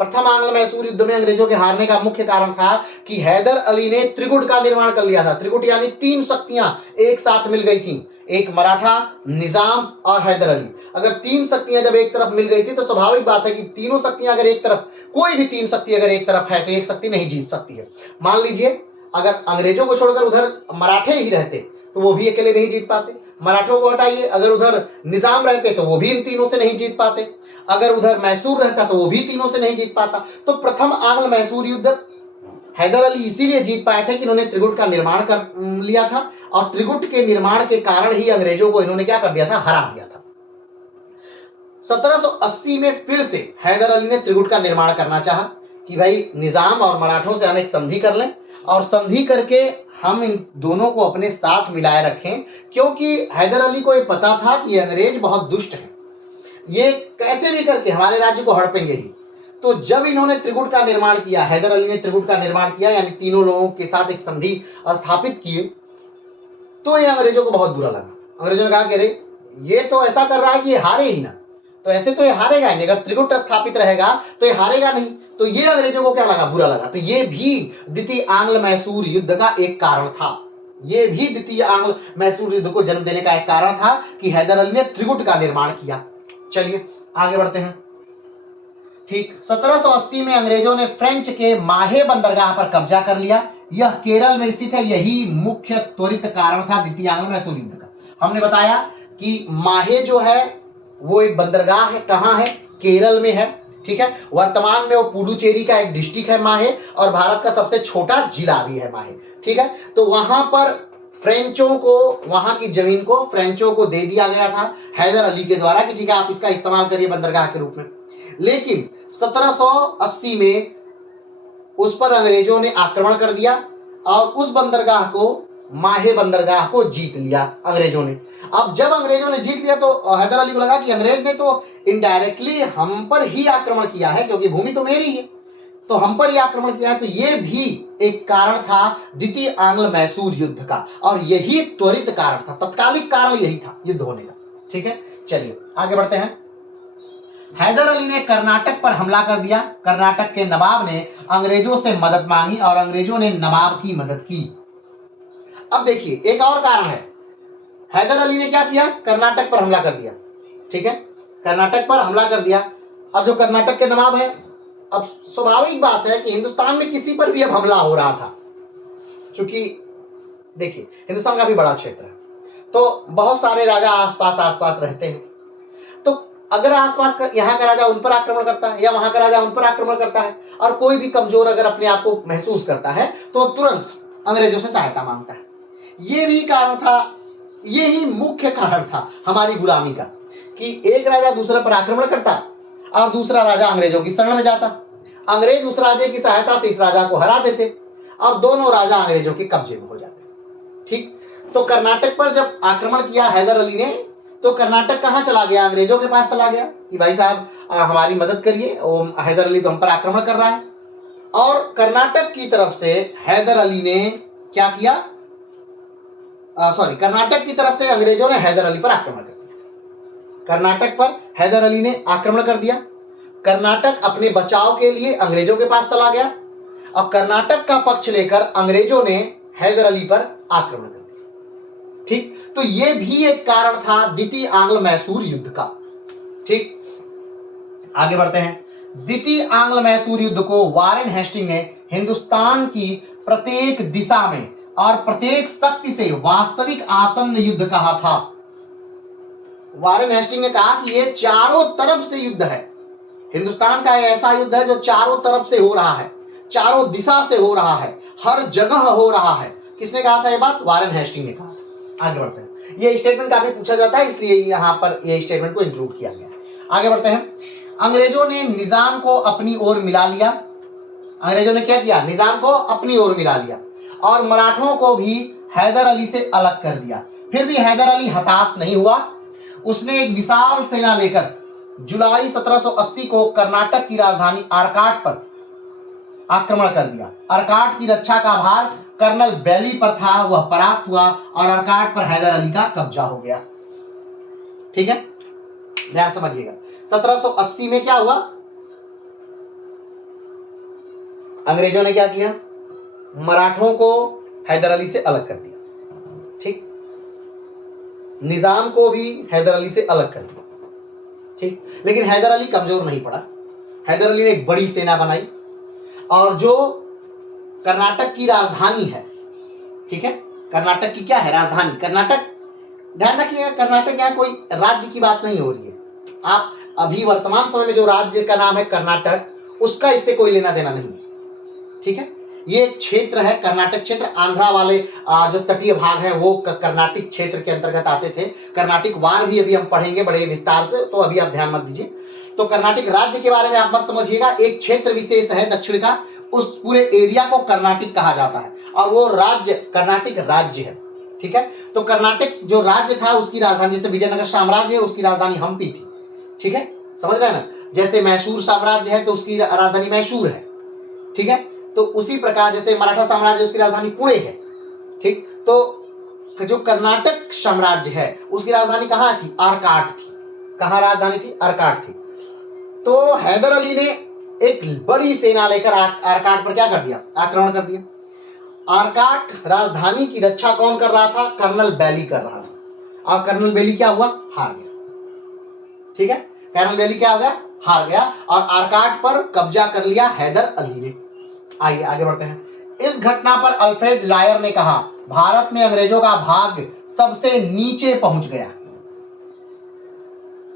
प्रथम आंग्ल मैसूर युद्ध में अंग्रेजों के हारने का मुख्य कारण था कि हैदर अली ने त्रिकुट का निर्माण कर लिया था। त्रिकुट यानी तीन शक्तियां एक साथ मिल गई थी, एक मराठा, निजाम और हैदर अली। अगर तीन शक्तियां जब एक तरफ मिल गई थी तो स्वाभाविक बात है कि तीनों शक्तियां अगर एक तरफ, कोई भी तीन शक्ति अगर एक तरफ है तो एक शक्ति नहीं जीत सकती है। मान लीजिए अगर अंग्रेजों को छोड़कर उधर मराठे ही रहते तो वो भी अकेले नहीं जीत पाते, मराठों को हटाइए, अगर उधर निजाम रहते तो वो भी इन तीनों से नहीं जीत पाते, अगर उधर मैसूर रहता तो वो भी तीनों से नहीं जीत पाता। तो प्रथम आंग्ल मैसूर युद्ध हैदर अली इसीलिए जीत पाए थे कि इन्होंने त्रिकुट का निर्माण कर लिया था, और त्रिकुट के निर्माण के कारण ही अंग्रेजों को इन्होंने क्या कर दिया था, हरा दिया था। 1780 में फिर से हैदर अली ने त्रिकुट का निर्माण करना चाहा कि भाई निजाम और मराठों से हम एक संधि कर लें, और संधि करके हम इन दोनों को अपने साथ मिलाए रखें, क्योंकि हैदर अली को ये पता था कि अंग्रेज बहुत दुष्ट हैं, ये कैसे भी करके हमारे राज्य को हड़पेंगे ही। तो जब इन्होंने त्रिकुट का निर्माण किया, हैदर अली ने त्रिकुट का निर्माण किया, यानी तीनों लोगों के साथ एक संधि स्थापित किए, तो ये अंग्रेजों को बहुत बुरा लगा। अंग्रेजों ने कहा कि अरे ये तो ऐसा कर रहा है कि ये हारे ही ना, तो ऐसे तो ये हारेगा ही नहीं, अगर त्रिकुट स्थापित रहेगा तो ये हारेगा नहीं। तो ये अंग्रेजों को क्या लगा, बुरा लगा। तो ये भी द्वितीय आंग्ल मैसूर युद्ध का एक कारण था, ये भी द्वितीय आंग्ल मैसूर युद्ध को जन्म देने का एक कारण था कि हैदर अली ने त्रिकुट का निर्माण किया। चलिए आगे बढ़ते हैं, ठीक। 1780 में अंग्रेजों ने फ्रेंच के माहे बंदरगाह पर कब्जा कर लिया, यह केरल में स्थित है, यही मुख्य त्वरित कारण था द्वितीय आंग्ल मैसूर युद्ध का। हमने बताया कि माहे जो है वो एक बंदरगाह है, कहाँ है, केरल में है, ठीक है। वर्तमान में वो पुडुचेरी का एक डिस्ट्रिक्ट है माहे, और भारत का सबसे छोटा जिला भी है माहे, ठीक है। तो वहां पर फ्रेंचों को, वहां की जमीन को फ्रेंचों को दे दिया गया था हैदर अली के द्वारा कि ठीक है आप इसका इस्तेमाल करिए बंदरगाह के रूप में। लेकिन 1780 में उस पर अंग्रेजों ने आक्रमण कर दिया और उस बंदरगाह को, माहे बंदरगाह को जीत लिया अंग्रेजों ने। अब जब अंग्रेजों ने जीत लिया तो हैदर अली को लगा कि अंग्रेज ने तो इनडायरेक्टली हम पर ही आक्रमण किया है, क्योंकि भूमि तो मेरी है, तो हम पर ही आक्रमण किया है, तो ये भी एक कारण था द्वितीय आंग्ल मैसूर युद्ध का, और यही त्वरित कारण था, तत्कालिक कारण यही था युद्ध होने का। ठीक है, चलिए आगे बढ़ते हैं। हैदर अली ने कर्नाटक पर हमला कर दिया। कर्नाटक के नवाब ने अंग्रेजों से मदद मांगी और अंग्रेजों ने नवाब की मदद की। अब देखिए एक और कारण है, हैदर अली ने क्या किया, कर्नाटक पर हमला कर दिया। ठीक है, कर्नाटक पर हमला कर दिया। अब जो कर्नाटक के नवाब है, अब स्वाभाविक बात है कि हिंदुस्तान में किसी पर भी अब हमला हो रहा था, क्योंकि देखिए हिंदुस्तान काफी बड़ा क्षेत्र है, तो बहुत सारे राजा आसपास आसपास रहते हैं। तो अगर आसपास का यहाँ का राजा उन पर आक्रमण करता है या वहां का राजा उन पर आक्रमण करता है, और कोई भी कमजोर अगर अपने आप को महसूस करता है तो तुरंत अंग्रेजों से सहायता मांगता है। ये भी कारण था, यही मुख्य कारण था हमारी गुलामी का, कि एक राजा दूसरे पर आक्रमण करता और दूसरा राजा अंग्रेजों की शरण में जाता। अंग्रेज उस राजे की सहायता से इस राजा को हरा देते और दोनों राजा अंग्रेजों के कब्जे में हो जाते। ठीक, तो कर्नाटक पर जब आक्रमण किया हैदर अली ने, तो कर्नाटक कहां चला गया, अंग्रेजों के पास चला गया कि भाई साहब हमारी मदद करिए, हैदर अली तो हम पर आक्रमण कर रहा है। और कर्नाटक की तरफ से हैदर अली ने क्या किया, कर्नाटक की तरफ से अंग्रेजों ने हैदर अली पर आक्रमण कर दिया। कर्नाटक पर हैदर अली ने आक्रमण कर दिया। कर्नाटक अपने बचाव के लिए अंग्रेजों के पास चला गया। अब कर्नाटक का पक्ष लेकर अंग्रेजों ने हैदर अली पर आक्रमण कर दिया। ठीक, तो यह भी एक कारण था द्वितीय आंग्ल मैसूर युद्ध का। ठीक, आगे बढ़ते हैं। द्वितीय आंग्ल मैसूर युद्ध को वारेन हेस्टिंग ने हिंदुस्तान की प्रत्येक दिशा में और प्रत्येक शक्ति से वास्तविक आसन्न युद्ध कहा था। वारेन हेस्टिंग ने कहा कि यह चारों तरफ से युद्ध है, हिंदुस्तान का ऐसा युद्ध है जो चारों तरफ से हो रहा है, चारों दिशा से हो रहा है, हर जगह हो रहा है। किसने कहा था ये बात, वारेन हेस्टिंग ने कहा था। आगे बढ़ते हैं, ये स्टेटमेंट काफी पूछा जाता है, इसलिए यहां पर ये स्टेटमेंट को इंक्लूड किया गया। आगे बढ़ते हैं। अंग्रेजों ने निजाम को अपनी ओर मिला लिया। अंग्रेजों ने क्या किया, निजाम को अपनी ओर मिला लिया और मराठों को भी हैदर अली से अलग कर दिया। फिर भी हैदर अली हताश नहीं हुआ। उसने एक विशाल सेना लेकर जुलाई 1780 को कर्नाटक की राजधानी आरकाट पर आक्रमण कर दिया। आरकाट की रक्षा का भार कर्नल बैली पर था, वह परास्त हुआ और आरकाट पर हैदर अली का कब्जा हो गया। ठीक है, ध्यान समझिएगा। 1780 में क्या हुआ, अंग्रेजों ने क्या किया, मराठों को हैदर अली से अलग कर दिया। ठीक, निजाम को भी हैदर अली से अलग कर दिया। ठीक, लेकिन हैदर अली कमजोर नहीं पड़ा। हैदर अली ने एक बड़ी सेना बनाई और जो कर्नाटक की राजधानी है, ठीक है, कर्नाटक की क्या है, राजधानी कर्नाटक। ध्यान रखिएगा, कर्नाटक यहाँ कोई राज्य की बात नहीं हो रही है। आप अभी वर्तमान समय में जो राज्य का नाम है कर्नाटक, उसका इससे कोई लेना देना नहीं है। ठीक है, ये एक क्षेत्र है, कर्नाटक क्षेत्र। आंध्रा वाले जो तटीय भाग है वो कर्नाटक क्षेत्र के अंतर्गत आते थे। कर्नाटक वार भी अभी हम पढ़ेंगे बड़े विस्तार से, तो अभी आप ध्यान मत दीजिए। तो कर्नाटक राज्य के बारे में आप मत समझिएगा, एक क्षेत्र विशेष है दक्षिण का, उस पूरे एरिया को कर्नाटक कहा जाता है और वो राज्य कर्नाटक राज्य है। ठीक है, तो कर्नाटक जो राज्य था उसकी राजधानी, जैसे विजयनगर साम्राज्य है उसकी राजधानी हम्पी थी। ठीक है, समझ रहे हैं ना, जैसे मैसूर साम्राज्य है तो उसकी राजधानी मैसूर है। ठीक है, तो उसी प्रकार जैसे मराठा साम्राज्य उसकी राजधानी पुणे है। ठीक, तो जो कर्नाटक साम्राज्य है उसकी राजधानी कहाँ थी, आरकाट थी। कहाँ राजधानी थी, आरकाट थी। तो हैदर अली ने एक बड़ी सेना लेकर आरकाट पर क्या कर दिया, आक्रमण कर दिया। आरकाट राजधानी की रक्षा कौन कर रहा था, कर्नल बैली कर रहा था। और कर्नल बैली क्या हुआ, हार गया। ठीक है, कर्नल बैली क्या हो गया, हार गया और आरकाट पर कब्जा कर लिया हैदर अली ने। आइए आगे बढ़ते हैं। इस घटना पर अल्फ्रेड लायर ने कहा, भारत में अंग्रेजों का भाग्य सबसे नीचे पहुंच गया।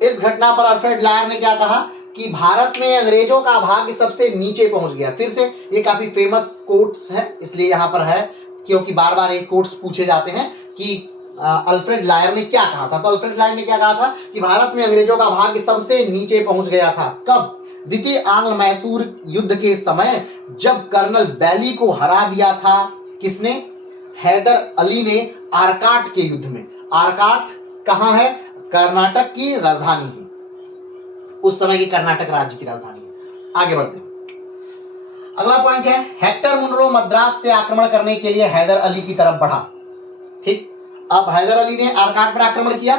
इस घटना पर अल्फ्रेड लायर ने क्या कहा कि भारत में अंग्रेजों का भाग्य सबसे नीचे पहुंच गया। फिर से ये काफी फेमस कोट्स है, इसलिए यहां पर है क्योंकि बार बार ये कोट्स पूछे जाते हैं कि अल्फ्रेड लायर ने क्या कहा था। तो अल्फ्रेड लायर ने क्या कहा था कि भारत में अंग्रेजों का भाग्य सबसे नीचे पहुंच गया था। कब, द्वितीय आंग्ल मैसूर युद्ध के समय, जब कर्नल बैली को हरा दिया था किसने, हैदर अली ने आरकाट के युद्ध में। आरकाट कहां है, कर्नाटक की राजधानी है, उस समय की कर्नाटक राज्य की राजधानी है। आगे बढ़ते हैं। अगला पॉइंट है, हेक्टर मुनरो मद्रास से आक्रमण करने के लिए हैदर अली की तरफ बढ़ा। ठीक, अब हैदर अली ने आरकाट पर आक्रमण किया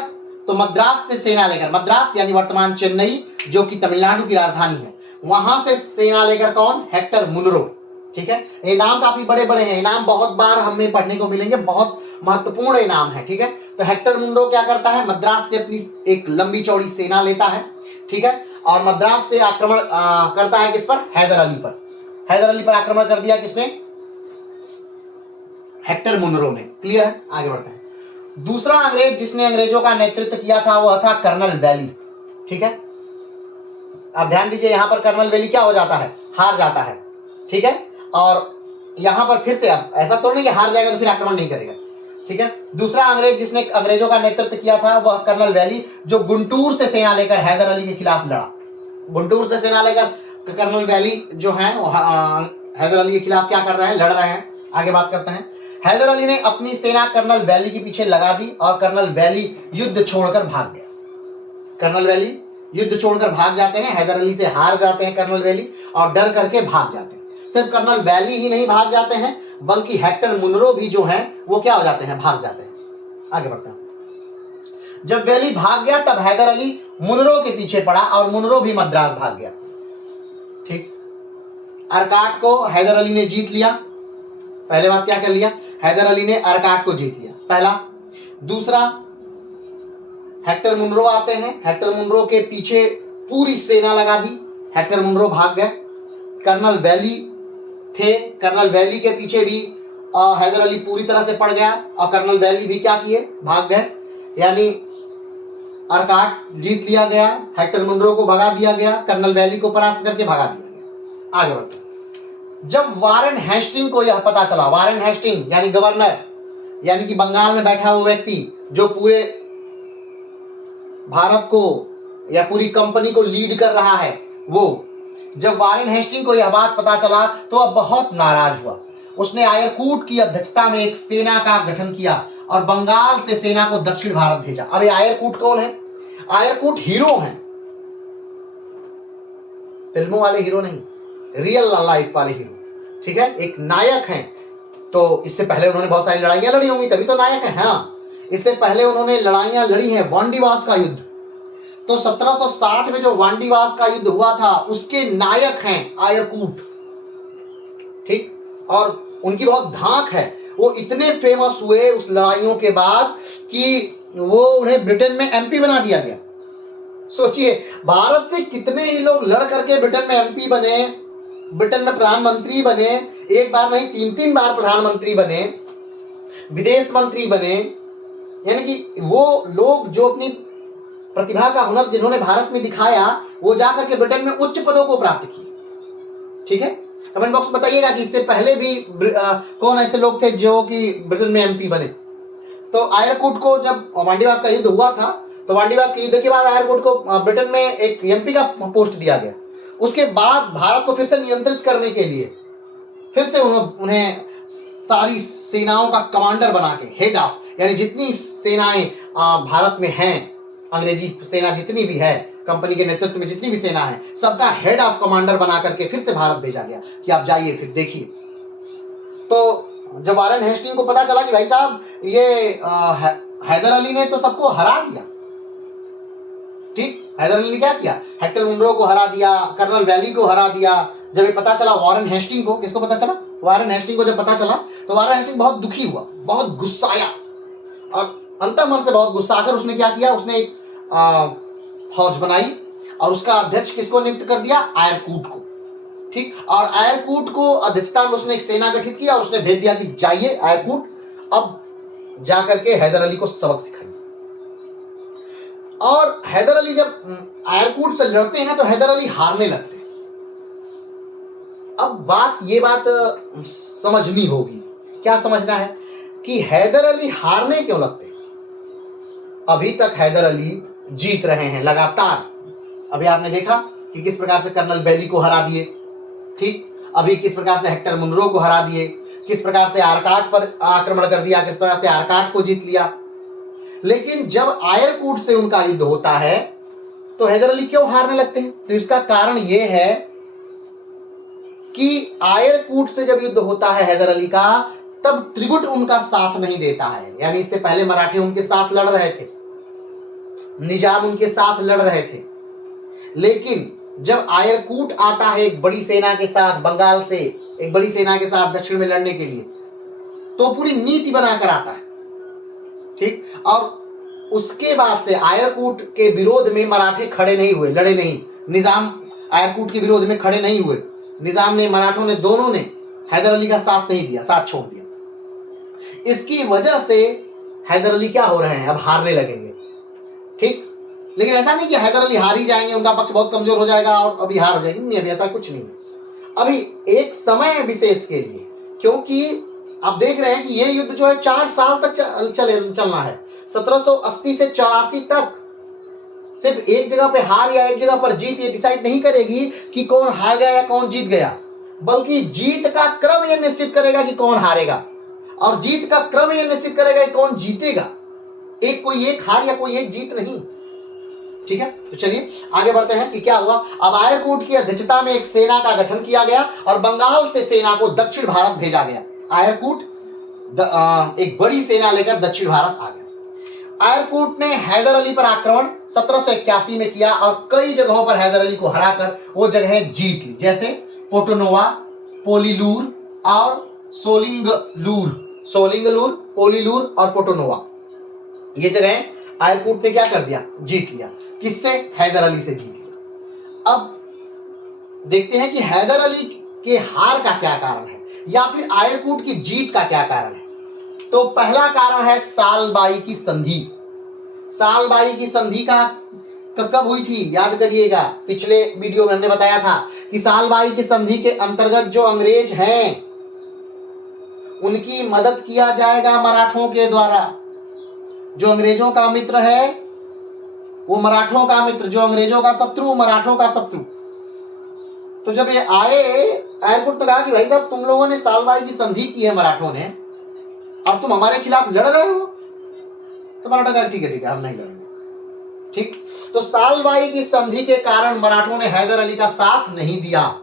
तो मद्रास से सेना लेकर, मद्रास यानी वर्तमान चेन्नई जो कि तमिलनाडु की राजधानी है, वहां से सेना लेकर कौन, हेक्टर मुनरो। ठीक है, ये नाम काफी बड़े बड़े हैं, नाम बहुत बार हमें पढ़ने को मिलेंगे, बहुत महत्वपूर्ण नाम है। ठीक है, तो हेक्टर मुनरो क्या करता है, मद्रास से अपनी एक लंबी चौड़ी सेना लेता है। ठीक है, और मद्रास से आक्रमण करता है किस पर, हैदर अली पर। हैदर अली पर आक्रमण कर दिया किसने, हेक्टर मुनरो ने। क्लियर है, आगे बढ़ते हैं। दूसरा अंग्रेज जिसने अंग्रेजों का नेतृत्व किया था वह था कर्नल वैली। ठीक है, अब ध्यान दीजिए, यहां पर कर्नल वैली क्या हो जाता है, हार जाता है। ठीक है, और यहां पर फिर से, अब ऐसा तो नहीं कि हार जाएगा तो फिर आक्रमण नहीं करेगा। ठीक है, दूसरा अंग्रेज जिसने अंग्रेजों का नेतृत्व किया था वह कर्नल वैली, जो गुंटूर से सेना लेकर हैदर अली के खिलाफ लड़ा। गुंटूर से सेना लेकर कर्नल वैली जो है हैदर अली के खिलाफ क्या कर रहे हैं, लड़ रहे हैं। आगे बात करते हैं। हैदर अली ने अपनी सेना कर्नल वैली के पीछे लगा दी और कर्नल वैली युद्ध छोड़कर भाग गया। कर्नल वैली युद्ध छोड़कर भाग जाते हैं, हैदर अली से हार जाते हैं कर्नल वैली और डर करके भाग जाते हैं। सिर्फ कर्नल वैली ही नहीं भाग जाते हैं, बल्कि हेक्टर मुनरो भी जो है वो क्या हो जाते हैं, भाग जाते हैं। आगे बढ़ते हैं। जब वैली भाग गया तब हैदर अली मुनरो के पीछे पड़ा और मुनरो भी मद्रास भाग गया। ठीक, अरकाट को हैदर अली ने जीत लिया। पहले बात क्या कर लिया, हैदर अली ने अरकाट को जीत लिया, पहला। दूसरा, हेक्टर मुनरो आते हैं, हेक्टर मुनरो के पीछे पूरी सेना लगा दी, हेक्टर मुनरो भाग गए। कर्नल वैली थे, कर्नल वैली के पीछे भी हैदर अली पूरी तरह से पड़ गया और कर्नल वैली भी क्या किए, भाग गए। यानी अरकाट जीत लिया गया, हेक्टर मुनरो को भगा दिया गया, कर्नल वैली को परास्त करके भगा दिया गया। आगे बढ़ते। जब वारेन हेस्टिंग को यह पता चला, वारेन हेस्टिंग यानी गवर्नर, यानी कि बंगाल में बैठा हुआ व्यक्ति जो पूरे भारत को या पूरी कंपनी को लीड कर रहा है, वो, जब वारेन हेस्टिंग को यह बात पता चला तो अब बहुत नाराज हुआ। उसने आयरकूट की अध्यक्षता में एक सेना का गठन किया और बंगाल से सेना को दक्षिण भारत भेजा। अब ये आयरकूट कौन है, आयरकूट हीरो हैं, फिल्मों वाले हीरो नहीं, रियल लाइफ वाले हीरो। ठीक है, एक नायक हैं। तो इससे पहले उन्होंने बहुत सारी लड़ाइयां लड़ी होंगी, तभी तो नायक है। हाँ, इससे पहले उन्होंने लड़ाइयां लड़ी हैं, वांडीवास का युद्ध। तो 1760 में जो वांडीवास का युद्ध हुआ था उसके नायक हैं आयरकूट। ठीक, और उनकी बहुत धाक है, वो इतने फेमस हुए उस लड़ाइयों के बाद कि वो उन्हें ब्रिटेन में एमपी बना दिया गया। सोचिए, भारत से कितने ही लोग लड़ करके ब्रिटेन में एमपी बने, ब्रिटेन में प्रधानमंत्री बने, एक बार नहीं 3-3 बार प्रधानमंत्री बने, विदेश मंत्री बने। यानी कि वो लोग जो अपनी प्रतिभा का हुनर जिन्होंने भारत में दिखाया, वो जाकर के ब्रिटेन में उच्च पदों को प्राप्त किए। ठीक है, कमेंट बॉक्स में बताइएगा कि इससे पहले भी कौन ऐसे लोग थे जो कि ब्रिटेन में एमपी बने। तो आयरकूट को जब वांडीवास का युद्ध हुआ था, तो वांडीवास के युद्ध के बाद आयरकूट को ब्रिटेन में एक एमपी का पोस्ट दिया गया। उसके बाद भारत को फिर से नियंत्रित करने के लिए फिर से उन्हें सारी सेनाओं का कमांडर बना के, हेड ऑफ, यानी जितनी सेनाएं भारत में हैं, अंग्रेजी सेना जितनी भी है, कंपनी के नेतृत्व में जितनी भी सेना है, सबका हेड ऑफ कमांडर बना करके फिर से भारत भेजा गया कि आप जाइए फिर देखिए। तो जब वारेन हेस्टिंग को पता चला कि भाई साहब ये हैदर अली ने तो सबको हरा दिया। ठीक, हैदर अली ने क्या किया, हेक्टर मुनरो को हरा दिया, कर्नल वैली को हरा दिया। जब ये पता चला वारेन हेस्टिंग को, किसको पता चला, वारेन हेस्टिंग को जब पता चला तो वारेन हेस्टिंग बहुत दुखी हुआ, बहुत गुस्साया और अंतर्मन से बहुत गुस्सा आकर उसने क्या किया, उसने एक फौज बनाई और उसका अध्यक्ष किसको नियुक्त कर दिया, आयरकूट को। ठीक, और आयरकूट को अध्यक्षता में उसने एक सेना गठित किया और उसने भेज दिया कि जाइए आयरकूट, अब जाकर के हैदर अली को सबक सिखाइए। और हैदर अली जब आयरकूट से लड़ते हैं तो हैदर अली हारने लगते हैं। अब ये बात समझनी होगी, क्या समझना है कि हैदर अली हारने क्यों लगते हैं। अभी तक हैदर अली जीत रहे हैं लगातार। अभी आपने देखा कि किस प्रकार से कर्नल वैली को हरा दिए। ठीक, अभी किस प्रकार से हेक्टर मुनरो को हरा दिए, किस प्रकार से आरकाट पर आक्रमण कर दिया, किस प्रकार से आरकाट को जीत लिया। लेकिन जब आयरकूट से उनका युद्ध होता है तो हैदर अली क्यों हारने लगते हैं, तो इसका कारण यह है कि आयरकूट से जब युद्ध होता है हैदर अली का, तब त्रिगुट उनका साथ नहीं देता है। यानी इससे पहले मराठे उनके साथ लड़ रहे थे, निजाम उनके साथ लड़ रहे थे, लेकिन जब आयरकूट आता है एक बड़ी सेना के साथ, बंगाल से एक बड़ी सेना के साथ दक्षिण में लड़ने के लिए, तो पूरी नीति बनाकर आता है, ठीक। और उसके बाद से आयरकूट के विरोध में मराठे खड़े नहीं हुए, लड़े नहीं। निजाम आयरकूट के विरोध में खड़े नहीं हुए। निजाम ने, मराठों ने, दोनों ने हैदर अली का साथ नहीं दिया, साथ छोड़ दिया। इसकी वजह से हैदर अली क्या हो रहे हैं, अब हारने लगेंगे, ठीक। लेकिन ऐसा नहीं कि हैदर अली हार ही जाएंगे, उनका पक्ष बहुत कमजोर हो जाएगा और अभी हार हो जाएगी, नहीं, अभी ऐसा कुछ नहीं। अभी एक समय विशेष के लिए, क्योंकि आप देख रहे हैं कि ये युद्ध जो है 4 साल तक चलना है। 1780 से 84 तक सिर्फ एक जगह पे हार या एक जगह पर जीत ये डिसाइड नहीं करेगी कि कौन हार गया या कौन जीत गया, बल्कि जीत का क्रम ये निश्चित करेगा कि कौन हारेगा, और जीत का क्रम ये निश्चित करेगा कि कौन जीतेगा। कोई एक हार या कोई एक जीत नहीं, ठीक है। तो चलिए आगे बढ़ते हैं कि क्या हुआ। अब आयरकूट की अध्यक्षता में एक सेना का गठन किया गया और बंगाल से सेना को दक्षिण भारत भेजा गया। आयरकूट एक बड़ी सेना लेकर दक्षिण भारत आ गया। आयरकूट ने हैदर अली पर आक्रमण 1781 में किया और कई जगहों पर हैदर अली को हराकर वो जगह जीत ली, जैसे पोटोनोवा, पोलीलूर और सोलिंगलूर, पोलीलूर और पोटोनोवा, ये जगह आयरकूट ने क्या कर दिया, जीत लिया। किससे? हैदर अली से जीत लिया। अब देखते हैं कि हैदर अली के हार का क्या कारण है या फिर आयरकूट की जीत का क्या कारण है। तो पहला कारण है सालबाई की संधि। सालबाई की संधि का कब हुई थी, याद करिएगा, पिछले वीडियो में हमने बताया था कि सालबाई की संधि के अंतर्गत जो अंग्रेज हैं उनकी मदद किया जाएगा मराठों के द्वारा। जो अंग्रेजों का मित्र है वो मराठों का मित्र, जो अंग्रेजों का शत्रु मराठों का शत्रु। तो जब ये आए, आयरकूट ने कहा कि भाई साहब तुम लोगों ने सालबाई की संधि की है मराठों ने और तुम हमारे खिलाफ लड़ रहे हो, तो मराठा कहा ठीक है हम नहीं लड़ेंगे, ठीक। तो सालबाई की संधि के कारण मराठों ने हैदर अली का साथ नहीं दिया,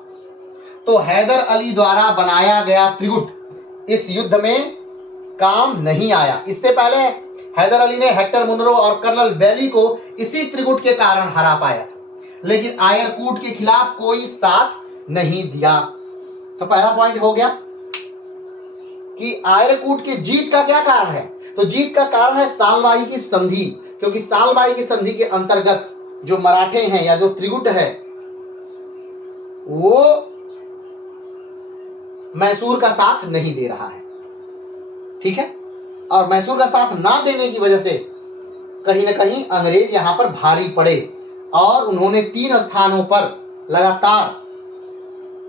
तो हैदर अली द्वारा बनाया गया त्रिगुट इस युद्ध में काम नहीं आया। इससे पहले हैदर अली ने हेक्टर मुनरो और कर्नल बैली को इसी त्रिगुट के कारण हरा पाया, लेकिन आयरकूट के खिलाफ कोई साथ नहीं दिया। तो पहला पॉइंट हो गया कि आयरकूट की जीत का क्या कारण है। तो जीत का कारण है सालबाई की संधि, क्योंकि सालबाई की संधि के अंतर्गत जो मराठे हैं या जो त्रिगुट है वो मैसूर का साथ नहीं दे रहा है, ठीक है। और मैसूर का साथ ना देने की वजह से कहीं ना कहीं अंग्रेज यहां पर भारी पड़े और उन्होंने 3 स्थानों पर लगातार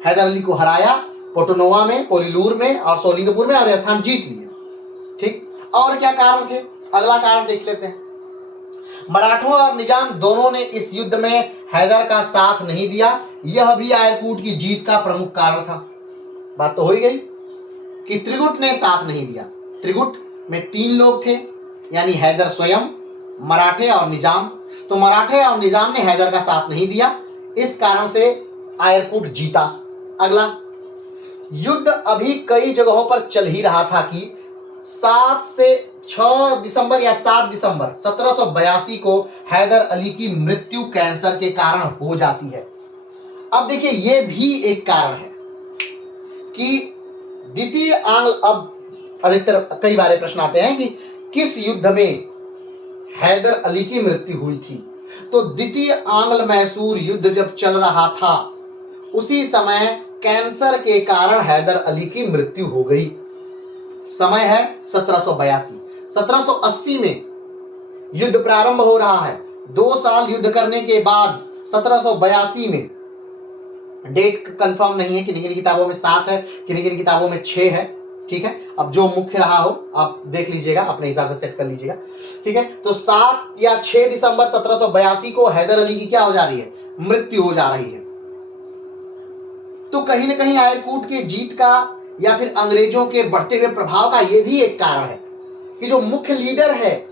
हैदर अली को हराया, पोटोनोवा में, पोलीलूर में और सोलिंगपुर में, और स्थान जीत लिए, ठीक। और क्या कारण थे, अगला कारण देख लेते हैं। मराठों और निजाम दोनों ने इस युद्ध में हैदर का साथ नहीं दिया, यह भी आयरकूट की जीत का प्रमुख कारण था। बात तो हो ही गई कि त्रिगुट ने साथ नहीं दिया। त्रिगुट में 3 लोग थे, यानी हैदर स्वयं, मराठे और निजाम। तो मराठे और निजाम ने हैदर का साथ नहीं दिया, इस कारण से आयरकूट जीता। अगला, युद्ध अभी कई जगहों पर चल ही रहा था कि 7 से 6 दिसंबर या 7 दिसंबर 1782 को हैदर अली की मृत्यु कैंसर के कारण हो जाती है। अब देखिए ये भी एक कारण है कि द्वितीय आंग्ल, अब अधिकतर कई बार प्रश्न आते हैं कि किस युद्ध में हैदर अली की मृत्यु हुई थी। तो द्वितीय आंग्ल मैसूर युद्ध जब चल रहा था उसी समय कैंसर के कारण हैदर अली की मृत्यु हो गई। समय है 1782। 1780 में युद्ध प्रारंभ हो रहा है। 2 साल युद्ध करने के बाद 1782 में, डेट कंफर्म नहीं है, किन्हीं किताबों में 7 है, किन्हीं किताबों में 6 है, ठीक है। अब जो मुख्य रहा हो आप देख लीजिएगा, अपने हिसाब से सेट कर लीजिएगा, ठीक है। तो 7 या 6 दिसंबर 1782 को हैदर अली की क्या हो जा रही है, मृत्यु हो जा रही है। तो कहीं ना कहीं आयरकूट की जीत का या फिर अंग्रेजों के बढ़ते हुए प्रभाव का यह भी एक कारण है कि जो मुख्य लीडर है,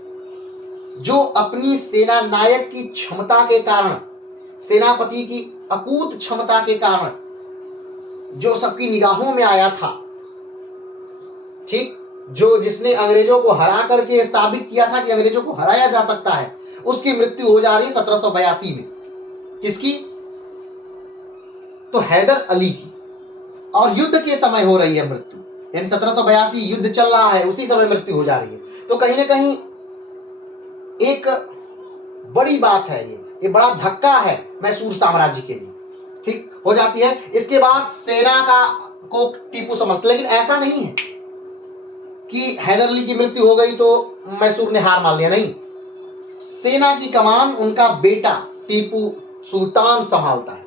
जो अपनी सेना नायक की क्षमता के कारण, सेनापति की अकूत क्षमता के कारण जो सबकी निगाहों में आया था, ठीक, जो जिसने अंग्रेजों को हरा करके साबित किया था कि अंग्रेजों को हराया जा सकता है, उसकी मृत्यु हो जा रही है 1782 में। किसकी? तो हैदर अली की। और युद्ध के समय हो रही है मृत्यु, यानी 1782 युद्ध चल रहा है, उसी समय मृत्यु हो जा रही है। तो कहीं ना कहीं एक बड़ी बात है, ये बड़ा धक्का है मैसूर साम्राज्य के लिए, ठीक हो जाती है। इसके बाद सेना को टीपू समझते, लेकिन ऐसा नहीं है कि हैदर अली की मृत्यु हो गई तो मैसूर ने हार मान लिया, नहीं। सेना की कमान उनका बेटा टीपू सुल्तान संभालता है,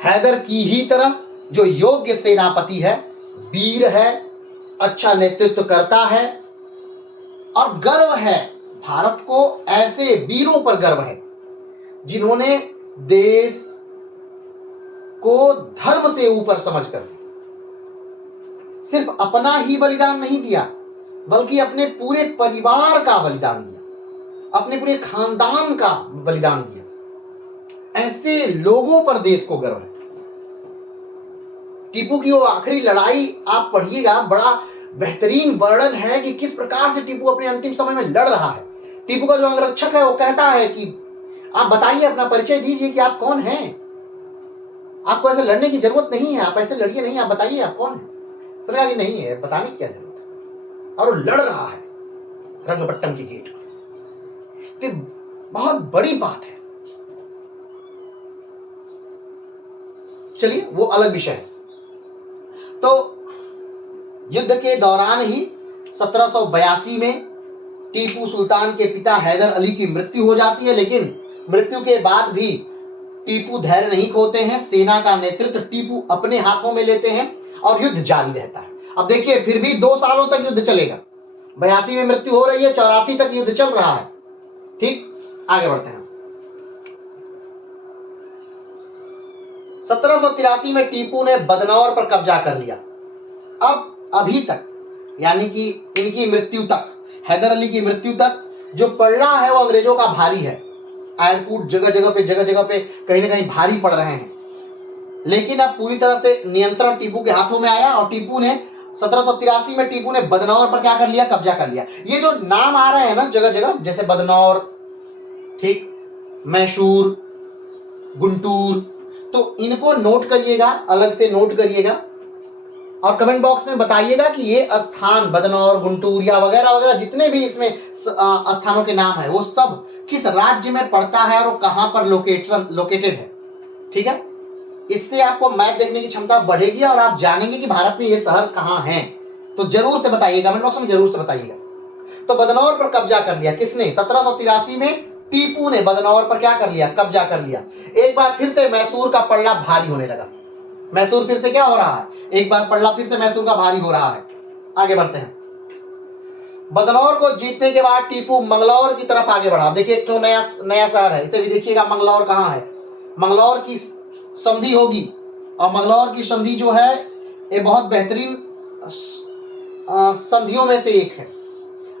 हैदर की ही तरह, जो योग्य सेनापति है, वीर है, अच्छा नेतृत्व करता है। और गर्व है भारत को, ऐसे वीरों पर गर्व है जिन्होंने देश को धर्म से ऊपर समझकर सिर्फ अपना ही बलिदान नहीं दिया, बल्कि अपने पूरे परिवार का बलिदान दिया, अपने पूरे खानदान का बलिदान दिया। ऐसे लोगों पर देश को गर्व है। टीपू की वो आखिरी लड़ाई आप पढ़िएगा, बड़ा बेहतरीन वर्णन है कि किस प्रकार से टीपू अपने अंतिम समय में लड़ रहा है। टीपू का जो अंगरक्षक है वो कहता है कि आप बताइए, अपना परिचय दीजिए कि आप कौन हैं, आपको ऐसे लड़ने की जरूरत नहीं है, आप ऐसे लड़िए नहीं, आप बताइए आप कौन हैं। तो कहा कि नहीं है, बताने की क्या जरूरत है। और वो लड़ रहा है रंगपट्टन के गेट पर। तो बहुत बड़ी बात है। चलिए वो अलग विषय है। तो युद्ध के दौरान ही 1782 में टीपू सुल्तान के पिता हैदर अली की मृत्यु हो जाती है, लेकिन मृत्यु के बाद भी टीपू धैर्य नहीं खोते हैं। सेना का नेतृत्व टीपू अपने हाथों में लेते हैं और युद्ध जारी रहता है। अब देखिए, फिर भी 2 सालों तक युद्ध चलेगा। 82 में मृत्यु हो रही है, 84 तक युद्ध चल रहा है, ठीक। आगे बढ़ते हैं। 1783 में टीपू ने बदनौर पर कब्जा कर लिया। अब अभी तक, यानी कि इनकी मृत्यु तक, हैदर अली की मृत्यु तक, जो पलड़ा है वो अंग्रेजों का भारी है। एयरकूट जगह जगह पे कहीं ना कहीं भारी पड़ रहे हैं, लेकिन अब पूरी तरह से नियंत्रण टीपू के हाथों में आया। और टीपू ने 1783 में टीपू ने बदनौर पर क्या कर लिया? कब्जा कर लिया। ये जो नाम आ रहे हैं ना जगह जगह, जैसे बदनौर, ठीक, मैसूर, गुंटूर, तो इनको नोट करिएगा, अलग से नोट करिएगा और कमेंट बॉक्स में बताइएगा कि ये स्थान बदनौर, गुंटूर या वगैरह वगैरह जितने भी इसमें स्थानों के नाम है वो सब किस राज्य में पड़ता है और वो कहां पर लोकेटेड है, ठीक है। इससे आपको मैप देखने की क्षमता बढ़ेगी और आप जानेंगे कि भारत में ये शहर कहां हैं। तो जरूर से बताइएगा, कमेंट बॉक्स में जरूर से बताइएगा। तो बदनौर पर कब्जा कर लिया किसने? 1783 में टीपू ने बदनौर पर क्या कर लिया? कब्जा कर लिया। एक बार फिर से मैसूर का पलड़ा भारी होने लगा। मैसूर फिर से क्या हो रहा है? एक बार पलड़ा फिर से मैसूर का भारी हो रहा है। आगे बढ़ते हैं। बदनौर को जीतने के बाद टीपू मंगलौर की तरफ आगे बढ़ा। देखिए एक तो नया शहर है, इसे भी देखिएगा मंगलौर कहाँ है। मंगलौर की संधि होगी और मंगलौर की संधि जो है ये बहुत बेहतरीन संधियों में से एक है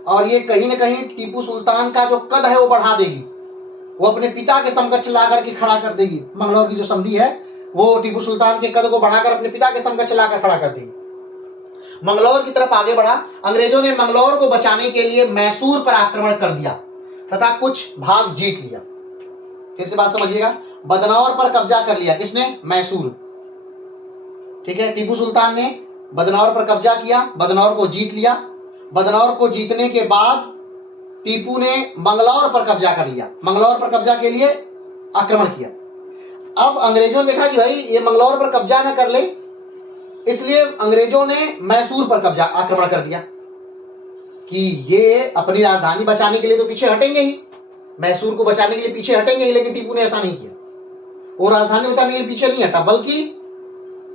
और ये कहीं ना कहीं टीपू सुल्तान का जो कद है वो बढ़ा देगी, वो अपने पिता के समकक्ष ला करके खड़ा कर देगी। मंगलौर की जो संधि है वो टीपू सुल्तान के कद को बढ़ाकर अपने पिता के समकक्ष लाकर खड़ा कर देगी। मंगलौर की तरफ आगे बढ़ा। अंग्रेजों ने मंगलौर को बचाने के लिए मैसूर पर आक्रमण कर दिया तथा कुछ भाग जीत लिया। फिर से बात समझिएगा, बदनौर पर कब्जा कर लिया किसने? मैसूर, ठीक है। टीपू सुल्तान ने बदनौर पर कब्जा किया, बदनौर को जीत लिया। बदनौर को जीतने के बाद टीपू ने मंगलौर पर कब्जा कर लिया। मंगलौर पर कब्जा के लिए आक्रमण किया। अब अंग्रेजों ने देखा कि भाई ये मंगलौर पर कब्जा न कर ले, इसलिए अंग्रेजों ने मैसूर पर कब्जा आक्रमण कर दिया कि ये अपनी राजधानी बचाने के लिए तो पीछे हटेंगे ही, मैसूर को बचाने के लिए पीछे हटेंगे ही। लेकिन टीपू ने ऐसा नहीं किया, वो राजधानी बचाने के लिए पीछे नहीं हटा, बल्कि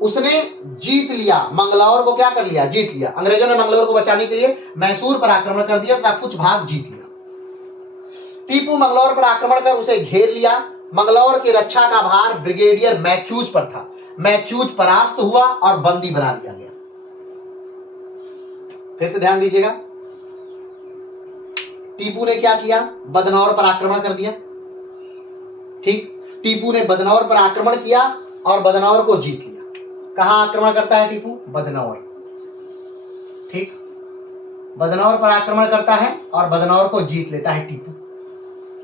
उसने जीत लिया। मंगलौर को क्या कर लिया? जीत लिया। अंग्रेजों ने मंगलौर को बचाने के लिए मैसूर पर आक्रमण कर दिया तथा कुछ भाग जीत लिया। टीपू मंगलौर पर आक्रमण कर उसे घेर लिया। मंगलौर की रक्षा का भार ब्रिगेडियर मैथ्यूज पर था। मैथ्यूज परास्त हुआ और बंदी बना लिया गया। फिर से ध्यान दीजिएगा, टीपू ने क्या किया? बदनौर पर आक्रमण कर दिया, ठीक। टीपू ने बदनौर पर आक्रमण किया और बदनौर को जीत लिया। कहाँ आक्रमण करता है टीपू? बदनौर। ठीक, बदनौर पर आक्रमण करता है और बदनौर को जीत लेता है टीपू।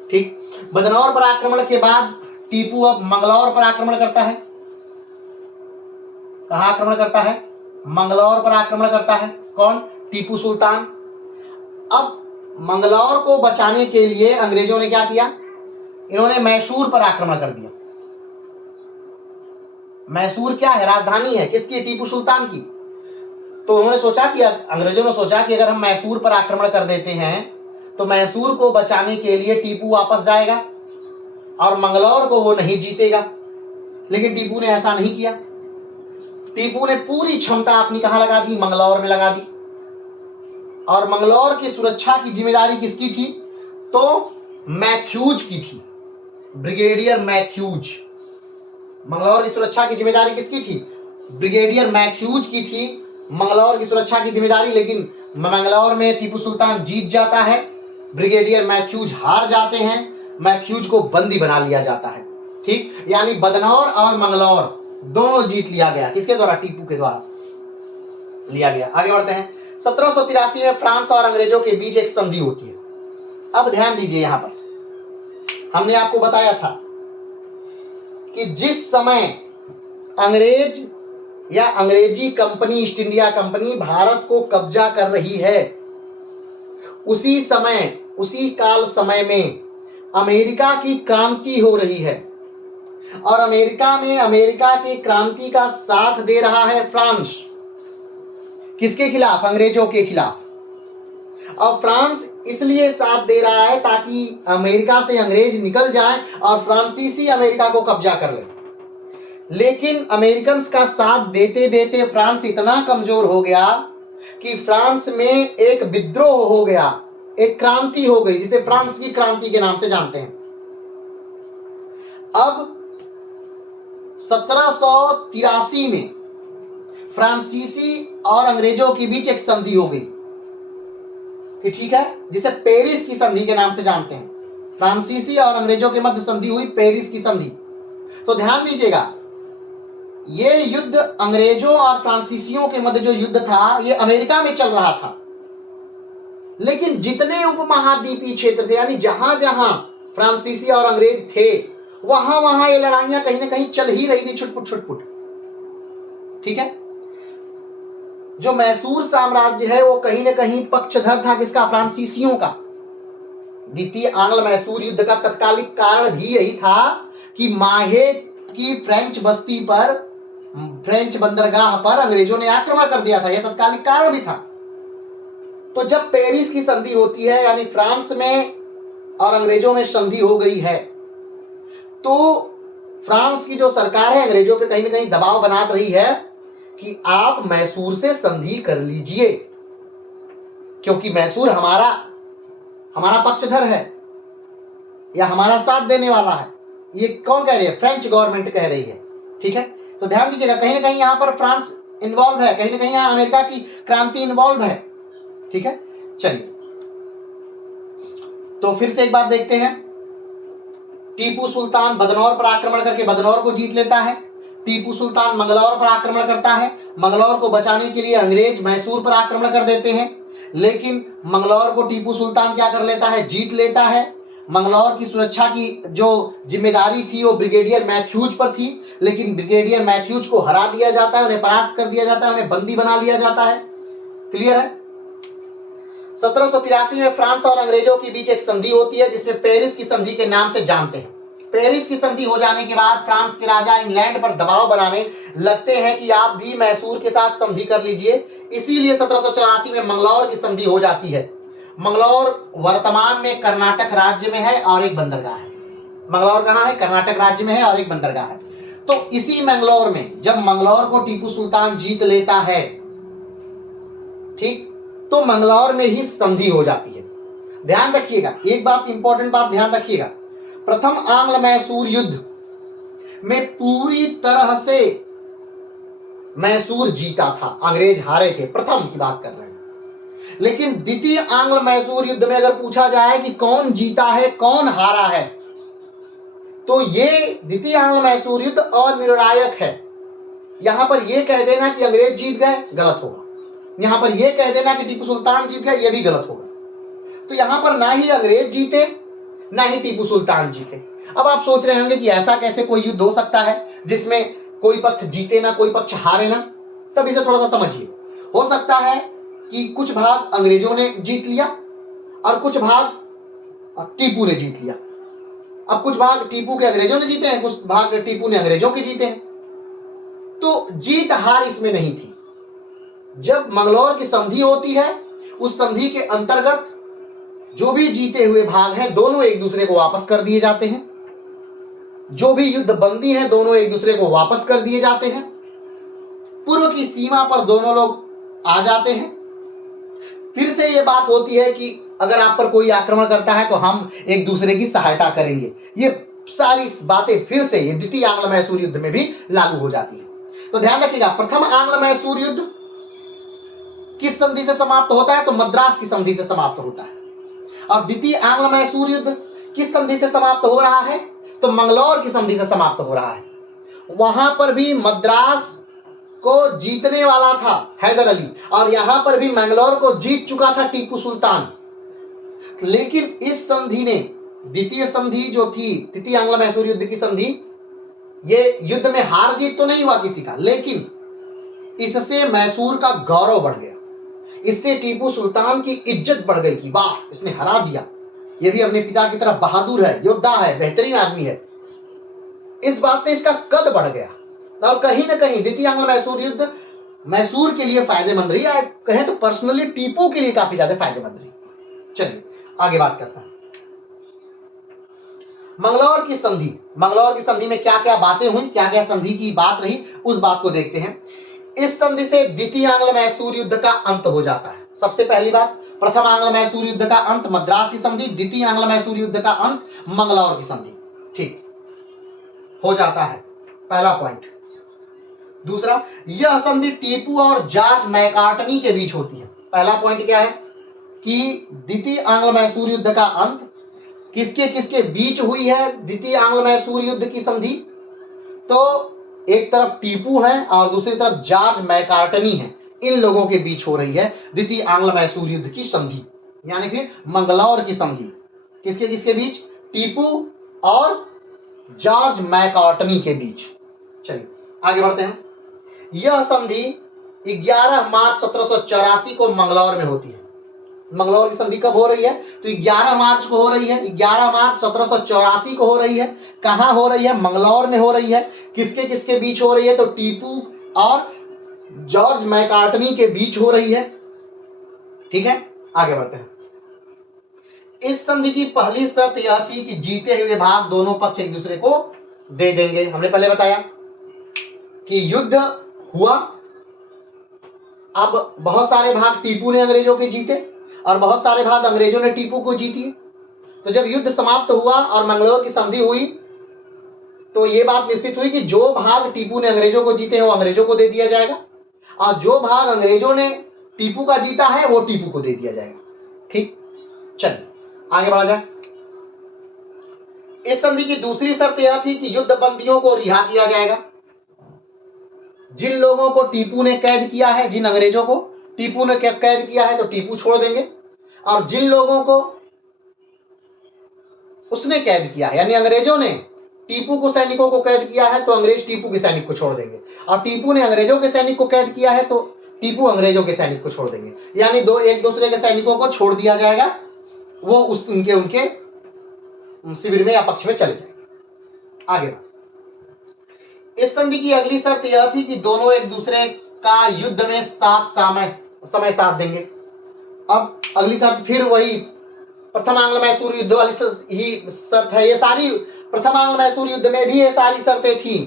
ठीक, बदनौर पर आक्रमण के बाद टीपू अब मंगलौर पर आक्रमण करता है। कहाँ आक्रमण करता है? मंगलौर पर आक्रमण करता है। कौन? टीपू सुल्तान। अब मंगलौर को बचाने के लिए अंग्रेजों ने क्या किया? इन्होंने मैसूर पर आक्रमण कर दिया। मैसूर क्या है? राजधानी है। किसकी? टीपू सुल्तान की। तो उन्होंने सोचा कि, अंग्रेजों ने सोचा कि अगर हम मैसूर पर आक्रमण कर देते हैं तो मैसूर को बचाने के लिए टीपू वापस जाएगा और मंगलौर को वो नहीं जीतेगा। लेकिन टीपू ने ऐसा नहीं किया। टीपू ने पूरी क्षमता अपनी कहां लगा दी? मंगलौर में लगा दी। और मंगलौर की सुरक्षा की जिम्मेदारी किसकी थी? तो मैथ्यूज की थी, ब्रिगेडियर मैथ्यूज। मंगलौर की सुरक्षा की जिम्मेदारी किसकी थी? ब्रिगेडियर मैथ्यूज की थी मंगलौर की सुरक्षा की जिम्मेदारी। लेकिन मंगलौर में टीपू सुल्तान जीत जाता है, ब्रिगेडियर मैथ्यूज हार जाते हैं, मैथ्यूज को बंदी बना लिया जाता है। ठीक, यानी बदनौर और मंगलौर दोनों जीत लिया गया। किसके द्वारा? टीपू के द्वारा लिया गया। आगे बढ़ते हैं। 1783 में फ्रांस और अंग्रेजों के बीच एक संधि होती है। अब ध्यान दीजिए, यहां पर हमने आपको बताया था कि जिस समय अंग्रेज या अंग्रेजी company, east India company Bharat को कब्जा कर रही है, उसी समय, उसी काल समय में अमेरिका की क्रांति हो रही है। और अमेरिका में अमेरिका की क्रांति का साथ दे रहा है फ्रांस। किसके खिलाफ? अंग्रेजों के खिलाफ। और फ्रांस इसलिए साथ दे रहा है ताकि अमेरिका से अंग्रेज निकल जाए और फ्रांसीसी अमेरिका को कब्जा कर ले। लेकिन अमेरिकन का साथ देते देते फ्रांस इतना कमजोर हो गया कि फ्रांस में एक विद्रोह हो गया, एक क्रांति हो गई, जिसे फ्रांस की क्रांति के नाम से जानते हैं। अब 1783 में फ्रांसीसी और अंग्रेजों के बीच एक संधि हो गई कि ठीक है, जिसे पेरिस की संधि के नाम से जानते हैं। फ्रांसीसी और अंग्रेजों के मध्य संधि हुई, पेरिस की संधि। तो ध्यान दीजिएगा, ये युद्ध अंग्रेजों और फ्रांसीसियों के मध्य जो युद्ध था, ये अमेरिका में चल रहा था। लेकिन जितने उपमहाद्वीपीय क्षेत्र थे, यानी जहां जहां फ्रांसीसी और अंग्रेज थे, वहां वहां ये लड़ाइयां कहीं ना कहीं चल ही रही थी, छुटपुट छुटपुट। ठीक है, जो मैसूर साम्राज्य है वो कहीं ना कहीं पक्षधर था। किसका? फ्रांसीसियों का। द्वितीय आंग्ल मैसूर युद्ध का तत्कालिक कारण भी यही था कि माहे की फ्रेंच बस्ती पर, फ्रेंच बंदरगाह पर अंग्रेजों ने आक्रमण कर दिया था। यह तत्कालिक कारण भी था। तो जब पेरिस की संधि होती है, यानी फ्रांस में और अंग्रेजों में संधि हो गई है, तो फ्रांस की जो सरकार है अंग्रेजों पे कहीं ना कहीं दबाव बना रही है कि आप मैसूर से संधि कर लीजिए, क्योंकि मैसूर हमारा पक्षधर है या हमारा साथ देने वाला है। ये कौन कह रही है? फ्रेंच गवर्नमेंट कह रही है। ठीक है, तो ध्यान दीजिएगा, कहीं ना कहीं यहां पर फ्रांस इन्वॉल्व है, कहीं ना कहीं यहां अमेरिका की क्रांति इन्वॉल्व है। ठीक है, चलिए तो फिर से एक बात देखते हैं। टीपू सुल्तान बदनौर पर आक्रमण करके बदनौर को जीत लेता है। टीपू सुल्तान मंगलौर पर आक्रमण करता है। मंगलौर को बचाने के लिए अंग्रेज मैसूर पर आक्रमण कर देते हैं, लेकिन मंगलौर को टीपू सुल्तान क्या कर लेता है? जीत लेता है। मंगलौर की सुरक्षा की जो जिम्मेदारी थी वो ब्रिगेडियर मैथ्यूज पर थी, लेकिन ब्रिगेडियर मैथ्यूज को हरा दिया जाता है, उन्हें परास्त कर दिया जाता है, उन्हें बंदी बना लिया जाता है। क्लियर है? 1783 में फ्रांस और अंग्रेजों के बीच एक संधि होती है, जिसमें पेरिस की संधि के नाम से जानते हैं। पेरिस की संधि हो जाने के बाद फ्रांस के राजा इंग्लैंड पर दबाव बनाने लगते हैं कि आप भी मैसूर के साथ संधि कर लीजिए। इसीलिए 1784 में मंगलौर की संधि हो जाती है। मंगलौर वर्तमान में कर्नाटक राज्य में है और एक बंदरगाह है। मंगलौर कहाँ है? कर्नाटक राज्य में है और एक बंदरगाह है। तो इसी मंगलौर में जब मंगलौर को टीपू सुल्तान जीत लेता है, ठीक, तो मंगलौर में ही संधि हो जाती है। ध्यान रखिएगा, एक बात, इंपॉर्टेंट बात ध्यान रखिएगा, प्रथम आंग्ल मैसूर युद्ध में पूरी तरह से मैसूर जीता था, अंग्रेज हारे थे। प्रथम की बात कर रहे हैं। लेकिन द्वितीय आंग्ल मैसूर युद्ध में अगर पूछा जाए कि कौन जीता है कौन हारा है, तो ये द्वितीय आंग्ल मैसूर युद्ध अनिर्णायक है। यहां पर यह कह देना कि अंग्रेज जीत गए गलत होगा, यहां पर यह कह देना कि टीपू सुल्तान जीत गए यह भी गलत होगा। तो यहां पर ना ही अंग्रेज जीते ना ही टीपू सुल्तान जीते। अब आप सोच रहे होंगे कि ऐसा कैसे कोई युद्ध हो सकता है जिसमें कोई पक्ष जीते ना कोई पक्ष हारे ना। तब इसे थोड़ा सा समझिए। हो सकता है कि कुछ भाग अंग्रेजों ने जीत लिया और कुछ भाग टीपू ने जीत लिया। अब कुछ भाग टीपू के अंग्रेजों ने जीते हैं, कुछ भाग टीपू ने अंग्रेजों के जीते हैं। तो जीत हार इसमें नहीं थी। जब मंगलौर की संधि होती है उस संधि के अंतर्गत जो भी जीते हुए भाग हैं दोनों एक दूसरे को वापस कर दिए जाते हैं, जो भी युद्ध बंदी हैं दोनों एक दूसरे को वापस कर दिए जाते हैं, पूर्व की सीमा पर दोनों लोग आ जाते हैं। फिर से ये बात होती है कि अगर आप पर कोई आक्रमण करता है तो हम एक दूसरे की सहायता करेंगे। ये सारी बातें फिर से ये द्वितीय आंग्ल मैसूर युद्ध में भी लागू हो जाती है। तो ध्यान रखिएगा, प्रथम आंग्ल मैसूर युद्ध किस संधि से समाप्त होता है? तो मद्रास की संधि से समाप्त होता है। और द्वितीय आंग्ल मैसूर युद्ध किस संधि से समाप्त हो रहा है? तो मंगलौर की संधि से समाप्त हो रहा है। वहां पर भी मद्रास को जीतने वाला था हैदर अली और यहां पर भी मंगलौर को जीत चुका था टीपू सुल्तान। लेकिन इस संधि ने, द्वितीय संधि जो थी द्वितीय आंग्ल मैसूर युद्ध की संधि, ये युद्ध में हार जीत तो नहीं हुआ किसी का, लेकिन इससे मैसूर का गौरव बढ़ गया। इससे टीपू सुल्तान की इज्जत बढ़ गई कि वाह इसने हरा दिया, ये भी अपने पिता की तरह बहादुर है, योद्धा है, बेहतरीन आदमी है। इस बात से इसका कद बढ़ गया और कहीं ना कहीं द्वितीय आंग्ल मैसूर युद्ध मैसूर के लिए फायदेमंद रही, या कहें तो पर्सनली टीपू के लिए काफी ज्यादा फायदेमंद रही। चलिए आगे बात करता हूं। मंगलौर की संधि, मंगलौर की संधि में क्या क्या बातें हुई, क्या क्या संधि की बात रही, उस बात को देखते हैं। इस संधि से द्वितीय आंग्ल मैसूर युद्ध का अंत हो जाता है। सबसे पहली बात, प्रथम आंग्ल मैसूर युद्ध का अंत मद्रास की संधि, द्वितीय आंग्ल मैसूर युद्ध का अंत मंगलौर की संधि। ठीक हो जाता है, पहला पॉइंट। दूसरा, यह संधि टीपू और जॉर्ज मैकार्टनी के बीच होती है। पहला पॉइंट क्या है कि द्वितीय आंग्ल मैसूर युद्ध का अंत किसके किसके बीच हुई है? द्वितीय आंग्ल मैसूर युद्ध की संधि तो एक तरफ टीपू है और दूसरी तरफ जॉर्ज मैकार्टनी है, इन लोगों के बीच हो रही है द्वितीय आंग्ल मैसूर युद्ध की संधि, यानी फिर मंगलौर की संधि किसके किसके बीच? टीपू और जॉर्ज मैकार्टनी के बीच। चलिए आगे बढ़ते हैं। यह संधि 11 मार्च 1784 को मंगलौर में होती है। मंगलौर की संधि कब हो रही है? तो 11 मार्च को हो रही है। 11 मार्च 1784 को हो रही है। कहां हो रही है? मंगलौर में हो रही है। किसके किसके बीच हो रही है? तो टीपू और जॉर्ज मैकार्टनी के बीच हो रही है। ठीक है, आगे बढ़ते हैं। इस संधि की पहली शर्त यह थी कि जीते हुए भाग दोनों पक्ष एक दूसरे को दे देंगे। हमने पहले बताया कि युद्ध हुआ, अब बहुत सारे भाग टीपू ने अंग्रेजों के जीते और बहुत सारे भाग अंग्रेजों ने टीपू को जीती। तो जब युद्ध समाप्त हुआ और मंगलौर की संधि हुई तो यह बात निश्चित हुई कि जो भाग टीपू ने अंग्रेजों को जीते हैं वो अंग्रेजों को दे दिया जाएगा और जो भाग अंग्रेजों ने टीपू का जीता है वो टीपू को दे दिया जाएगा। ठीक, चलिए आगे बढ़ा जाए। इस संधि की दूसरी शर्त यह थी कि युद्ध बंदियों को रिहा किया जाएगा। जिन लोगों को टीपू ने कैद किया है, जिन अंग्रेजों को टीपू ने कैद किया है तो टीपू छोड़ देंगे, और जिन लोगों को उसने कैद किया है यानी अंग्रेजों ने टीपू को सैनिकों को कैद किया है तो अंग्रेज टीपू के सैनिक को छोड़ देंगे, और टीपू ने अंग्रेजों के सैनिक को कैद किया है तो टीपू अंग्रेजों के सैनिक को छोड़ देंगे। यानी दो एक दूसरे के सैनिकों को छोड़ दिया जाएगा, वो उस उनके उनके शिविर में या पक्ष में चले जाएंगे। आगे बात, इस संधि की अगली शर्त यह थी कि दोनों एक दूसरे का युद्ध में समय साथ देंगे। अब अगली शर्त फिर वही प्रथम आंग्ल मैसूर युद्ध वाली ही शर्त है। ये सारी प्रथम आंग्ल मैसूर युद्ध में भी ये सारी शर्तें थी।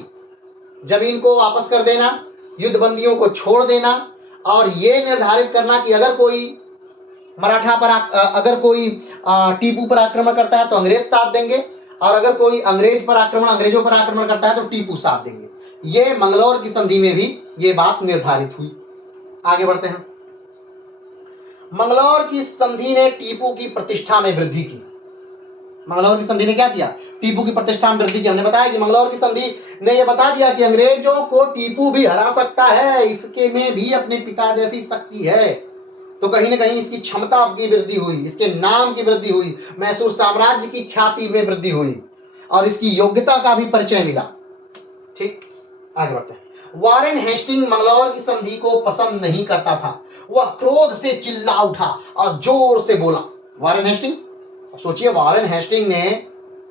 जमीन को वापस कर देना, युद्ध बंदियों को छोड़ देना, और ये निर्धारित करना कि अगर कोई मराठा पर अगर कोई टीपू पर आक्रमण करता है तो अंग्रेज साथ देंगे, और अगर कोई अंग्रेजों पर आक्रमण करता है तो टीपू साथ देंगे। ये मंगलौर की संधि में भी ये बात निर्धारित हुई। आगे बढ़ते हैं। मंगलौर की संधि ने टीपू की प्रतिष्ठा में वृद्धि की। मंगलौर की संधि ने क्या किया? टीपू की प्रतिष्ठा में वृद्धि की। हमने बताया कि मंगलौर की संधि ने यह बता दिया कि अंग्रेजों को टीपू भी हरा सकता है, इसके में भी अपने पिता जैसी शक्ति है। तो कहीं ना कहीं इसकी क्षमता की वृद्धि हुई, इसके नाम की वृद्धि हुई, मैसूर साम्राज्य की ख्याति में वृद्धि हुई और इसकी योग्यता का भी परिचय मिला। ठीक, आगे बढ़ते हैं। वारेन हेस्टिंग मंगलौर की संधि को पसंद नहीं करता था। वह क्रोध से चिल्ला उठा और जोर से बोला। वारेन हेस्टिंग, सोचिए, वारेन हेस्टिंग ने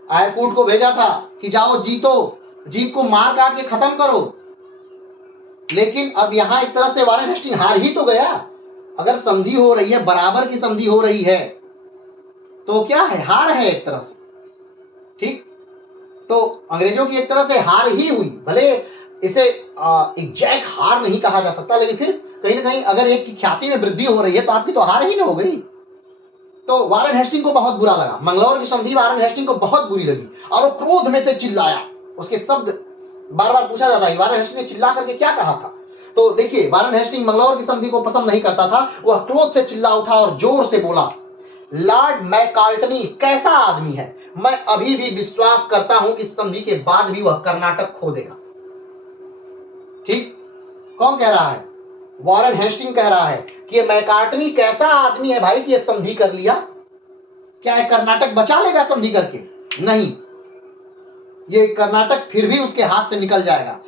आयरकूट को भेजा था कि जाओ जीतो, जीत को मार काट के खत्म करो, लेकिन अब यहां एक तरह से वारेन हेस्टिंग हार ही तो गया। अगर संधि हो रही है, बराबर की संधि हो रही है, तो क्या है? हार है एक तरह से। ठीक, तो अंग्रेजों की एक तरह से हार ही हुई। भले इसे एग्जैक्ट हार नहीं कहा जा सकता, लेकिन फिर कहीं ना कहीं अगर एक की ख्याति में वृद्धि हो रही है तो आपकी तो हार ही ना हो गई। तो वारेन हेस्टिंग को बहुत बुरा लगा, मंगलौर की संधि वारेन हेस्टिंग को बहुत बुरी लगी और वो क्रोध में से चिल्लाया। उसके शब्द बार बार पूछा जाता है वारेन हेस्टिंग ने चिल्ला करके क्या कहा था। तो देखिए, वारेन हेस्टिंग मंगलौर की संधि को पसंद नहीं करता था। वह क्रोध से चिल्ला उठा और जोर से बोला, लॉर्ड मैकार्टनी कैसा आदमी है! मैं अभी भी विश्वास करता हूं कि संधि के बाद भी वह कर्नाटक खो देगा। ठीक, कौन कह रहा है? वारेन हेस्टिंग कह रहा है कि ये मैकार्टनी कैसा आदमी है भाई कि ये संधि कर लिया। क्या ये कर्नाटक बचा लेगा संधि करके? नहीं, ये कर्नाटक फिर भी उसके हाथ से निकल जाएगा।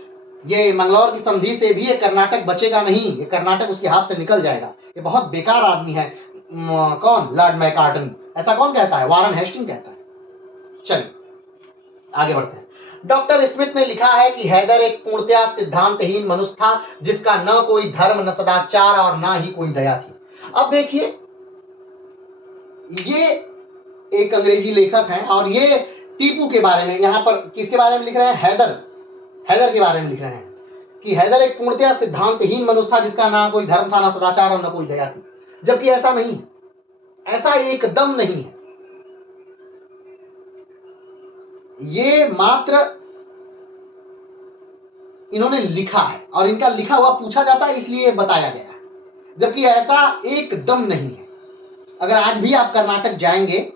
ये मंगलौर की संधि से भी ये कर्नाटक बचेगा नहीं, ये कर्नाटक उसके हाथ से निकल जाएगा। ये बहुत बेकार आदमी है। कौन? Lord McCartney. ऐसा कौन कहता है? वारेन हेस्टिंग कहता है। चलिए आगे बढ़ते हैं। डॉक्टर स्मिथ ने लिखा है कि हैदर एक पूर्णतया सिद्धांतहीन मनुष्य था जिसका न कोई धर्म, न सदाचार और न ही कोई दया थी। अब देखिए, ये एक अंग्रेजी लेखक हैं और ये टीपू के बारे में, यहां पर किसके बारे में लिख रहे हैं? हैदर के बारे में लिख रहे हैं कि हैदर एक पूर्णतया सिद्धांतहीन मनुष्य था जिसका ना कोई धर्म था, ना सदाचार और न कोई दया थी। जबकि ऐसा नहीं है, ऐसा एकदम नहीं है। ये मात्र इन्होंने लिखा है और इनका लिखा हुआ पूछा जाता है इसलिए बताया गया है, जबकि ऐसा एकदम नहीं है। अगर आज भी आप कर्नाटक जाएंगे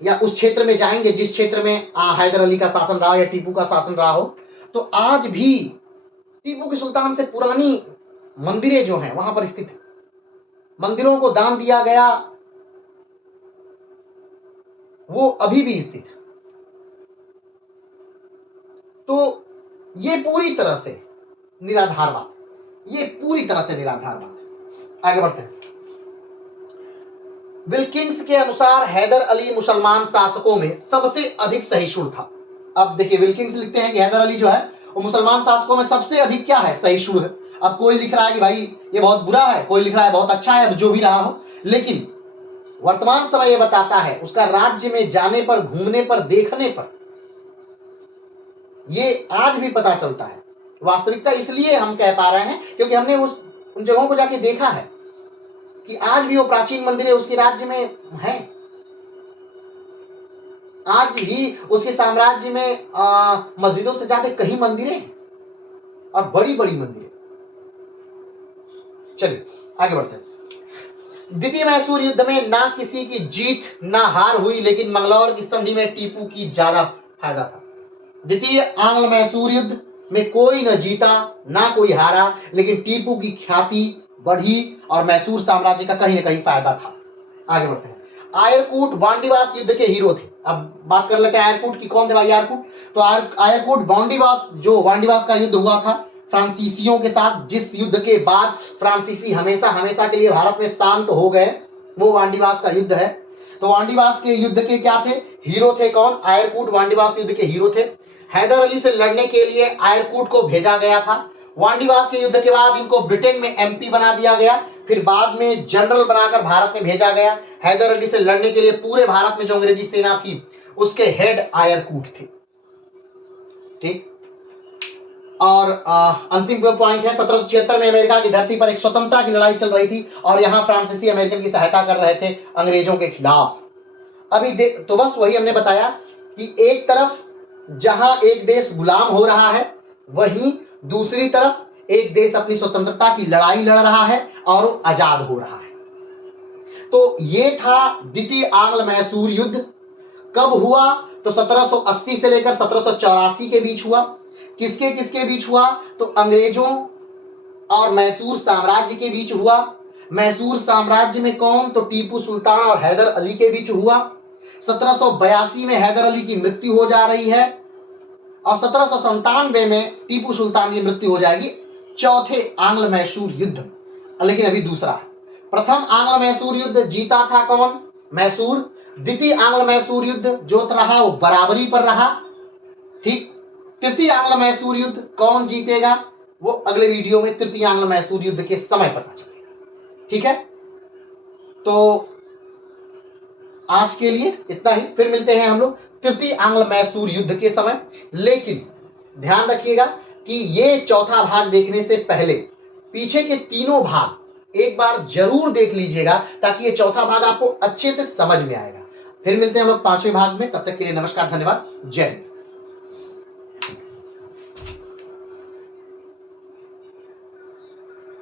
या उस क्षेत्र में जाएंगे जिस क्षेत्र में हैदर अली का शासन रहा या टीपू का शासन रहा हो, तो आज भी टीपू के सुल्तान से पुरानी मंदिरें जो हैं वहां पर स्थित है। मंदिरों को दान दिया गया, वो अभी भी स्थित है। तो ये पूरी तरह से निराधार बात है, ये पूरी तरह से निराधार बात है। आगे बढ़ते हैं। विल्किंस के अनुसार हैदर अली मुसलमान शासकों में सबसे अधिक सहिष्णु था। अब देखिए, विल्किंस लिखते हैं कि हैदर अली जो है वो मुसलमान शासकों में सबसे अधिक क्या है? सहिष्णु है। अब कोई लिख रहा है कि भाई ये बहुत बुरा है, कोई लिख रहा है बहुत अच्छा है, अब जो भी रहा हो, लेकिन वर्तमान समय ये बताता है, उसका राज्य में जाने पर, घूमने पर, देखने पर ये आज भी पता चलता है। वास्तविकता इसलिए हम कह पा रहे हैं क्योंकि हमने उन जगहों को जाके देखा है कि आज भी वो प्राचीन मंदिरें उसके राज्य में हैं। आज भी उसके साम्राज्य में मस्जिदों से ज्यादा कई मंदिरें हैं और बड़ी बड़ी मंदिरें। चलिए आगे बढ़ते हैं। द्वितीय मैसूर युद्ध में ना किसी की जीत ना हार हुई, लेकिन मंगलौर की संधि में टीपू की ज्यादा फायदा था। द्वितीय आंग्ल मैसूर युद्ध में कोई न जीता ना कोई हारा, लेकिन टीपू की ख्याति बढ़ी और मैसूर साम्राज्य का कहीं ना कहीं फायदा था। आगे बढ़ते हैं। आयरकूट वांडीवास युद्ध के हीरो थे। अब बात कर लेते हैं आयरकूट की। कौन थे भाई आयरकूट? तो आयरकूट वांडीवास, जो वांडीवास का युद्ध हुआ था फ्रांसीसियों के साथ, जिस युद्ध के बाद फ्रांसीसी हमेशा हमेशा के लिए भारत में शांत हो गए, वो वांडीवास का युद्ध है। तो वांडीवास के युद्ध के क्या थे? हीरो थे। कौन? आयरकूट वांडीवास युद्ध के हीरो थे। हैदर अली से लड़ने के लिए आयरकूट को भेजा गया था। वांडीवास के युद्ध के बाद इनको ब्रिटेन में एमपी बना दिया गया, फिर बाद में जनरल बनाकर भारत में भेजा गया। हैदर अली से लड़ने के लिए पूरे भारत में जो अंग्रेजी सेना थी उसके हेड आयरकूट थे। ठीक, और अंतिम पॉइंट है, 1776 में अमेरिका की धरती पर एक स्वतंत्रता की लड़ाई चल रही थी और यहां फ्रांसीसी अमेरिकन की सहायता कर रहे थे अंग्रेजों के खिलाफ। अभी तो बस वही हमने बताया कि एक तरफ जहां एक देश गुलाम हो रहा है, वहीं दूसरी तरफ एक देश अपनी स्वतंत्रता की लड़ाई लड़ रहा है और आजाद हो रहा है। तो ये था द्वितीय आंग्ल मैसूर युद्ध। कब हुआ? तो 1780 से लेकर 1784 के बीच हुआ। किसके किसके बीच हुआ? तो अंग्रेजों और मैसूर साम्राज्य के बीच हुआ। मैसूर साम्राज्य में कौन? तो टीपू सुल्तान और हैदर अली के बीच हुआ। 1782 में हैदर अली की मृत्यु हो जा रही है और 1797 में टीपू सुल्तान की मृत्यु हो जाएगी चौथे आंग्ल मैसूर युद्ध। लेकिन अभी दूसरा है। प्रथम आंग्ल मैसूर युद्ध जीता था कौन? मैसूर। द्वितीय आंग्ल मैसूर युद्ध जो रहा वो बराबरी पर रहा। ठीक। तृतीय आंग्ल मैसूर युद्ध कौन जीतेगा? वो अगले वीडियो में तृतीय आंग्ल मैसूर युद्ध के समय पता चलेगा। ठीक है, तो आज के लिए इतना ही। फिर मिलते हैं हम लोग तृतीय आंग्ल मैसूर युद्ध के समय। लेकिन ध्यान रखिएगा कि ये चौथा भाग देखने से पहले पीछे के तीनों भाग एक बार जरूर देख लीजिएगा, ताकि ये चौथा भाग आपको अच्छे से समझ में आएगा। फिर मिलते हैं हम लोग पांचवें भाग में। तब तक के लिए नमस्कार, धन्यवाद, जय हिंद।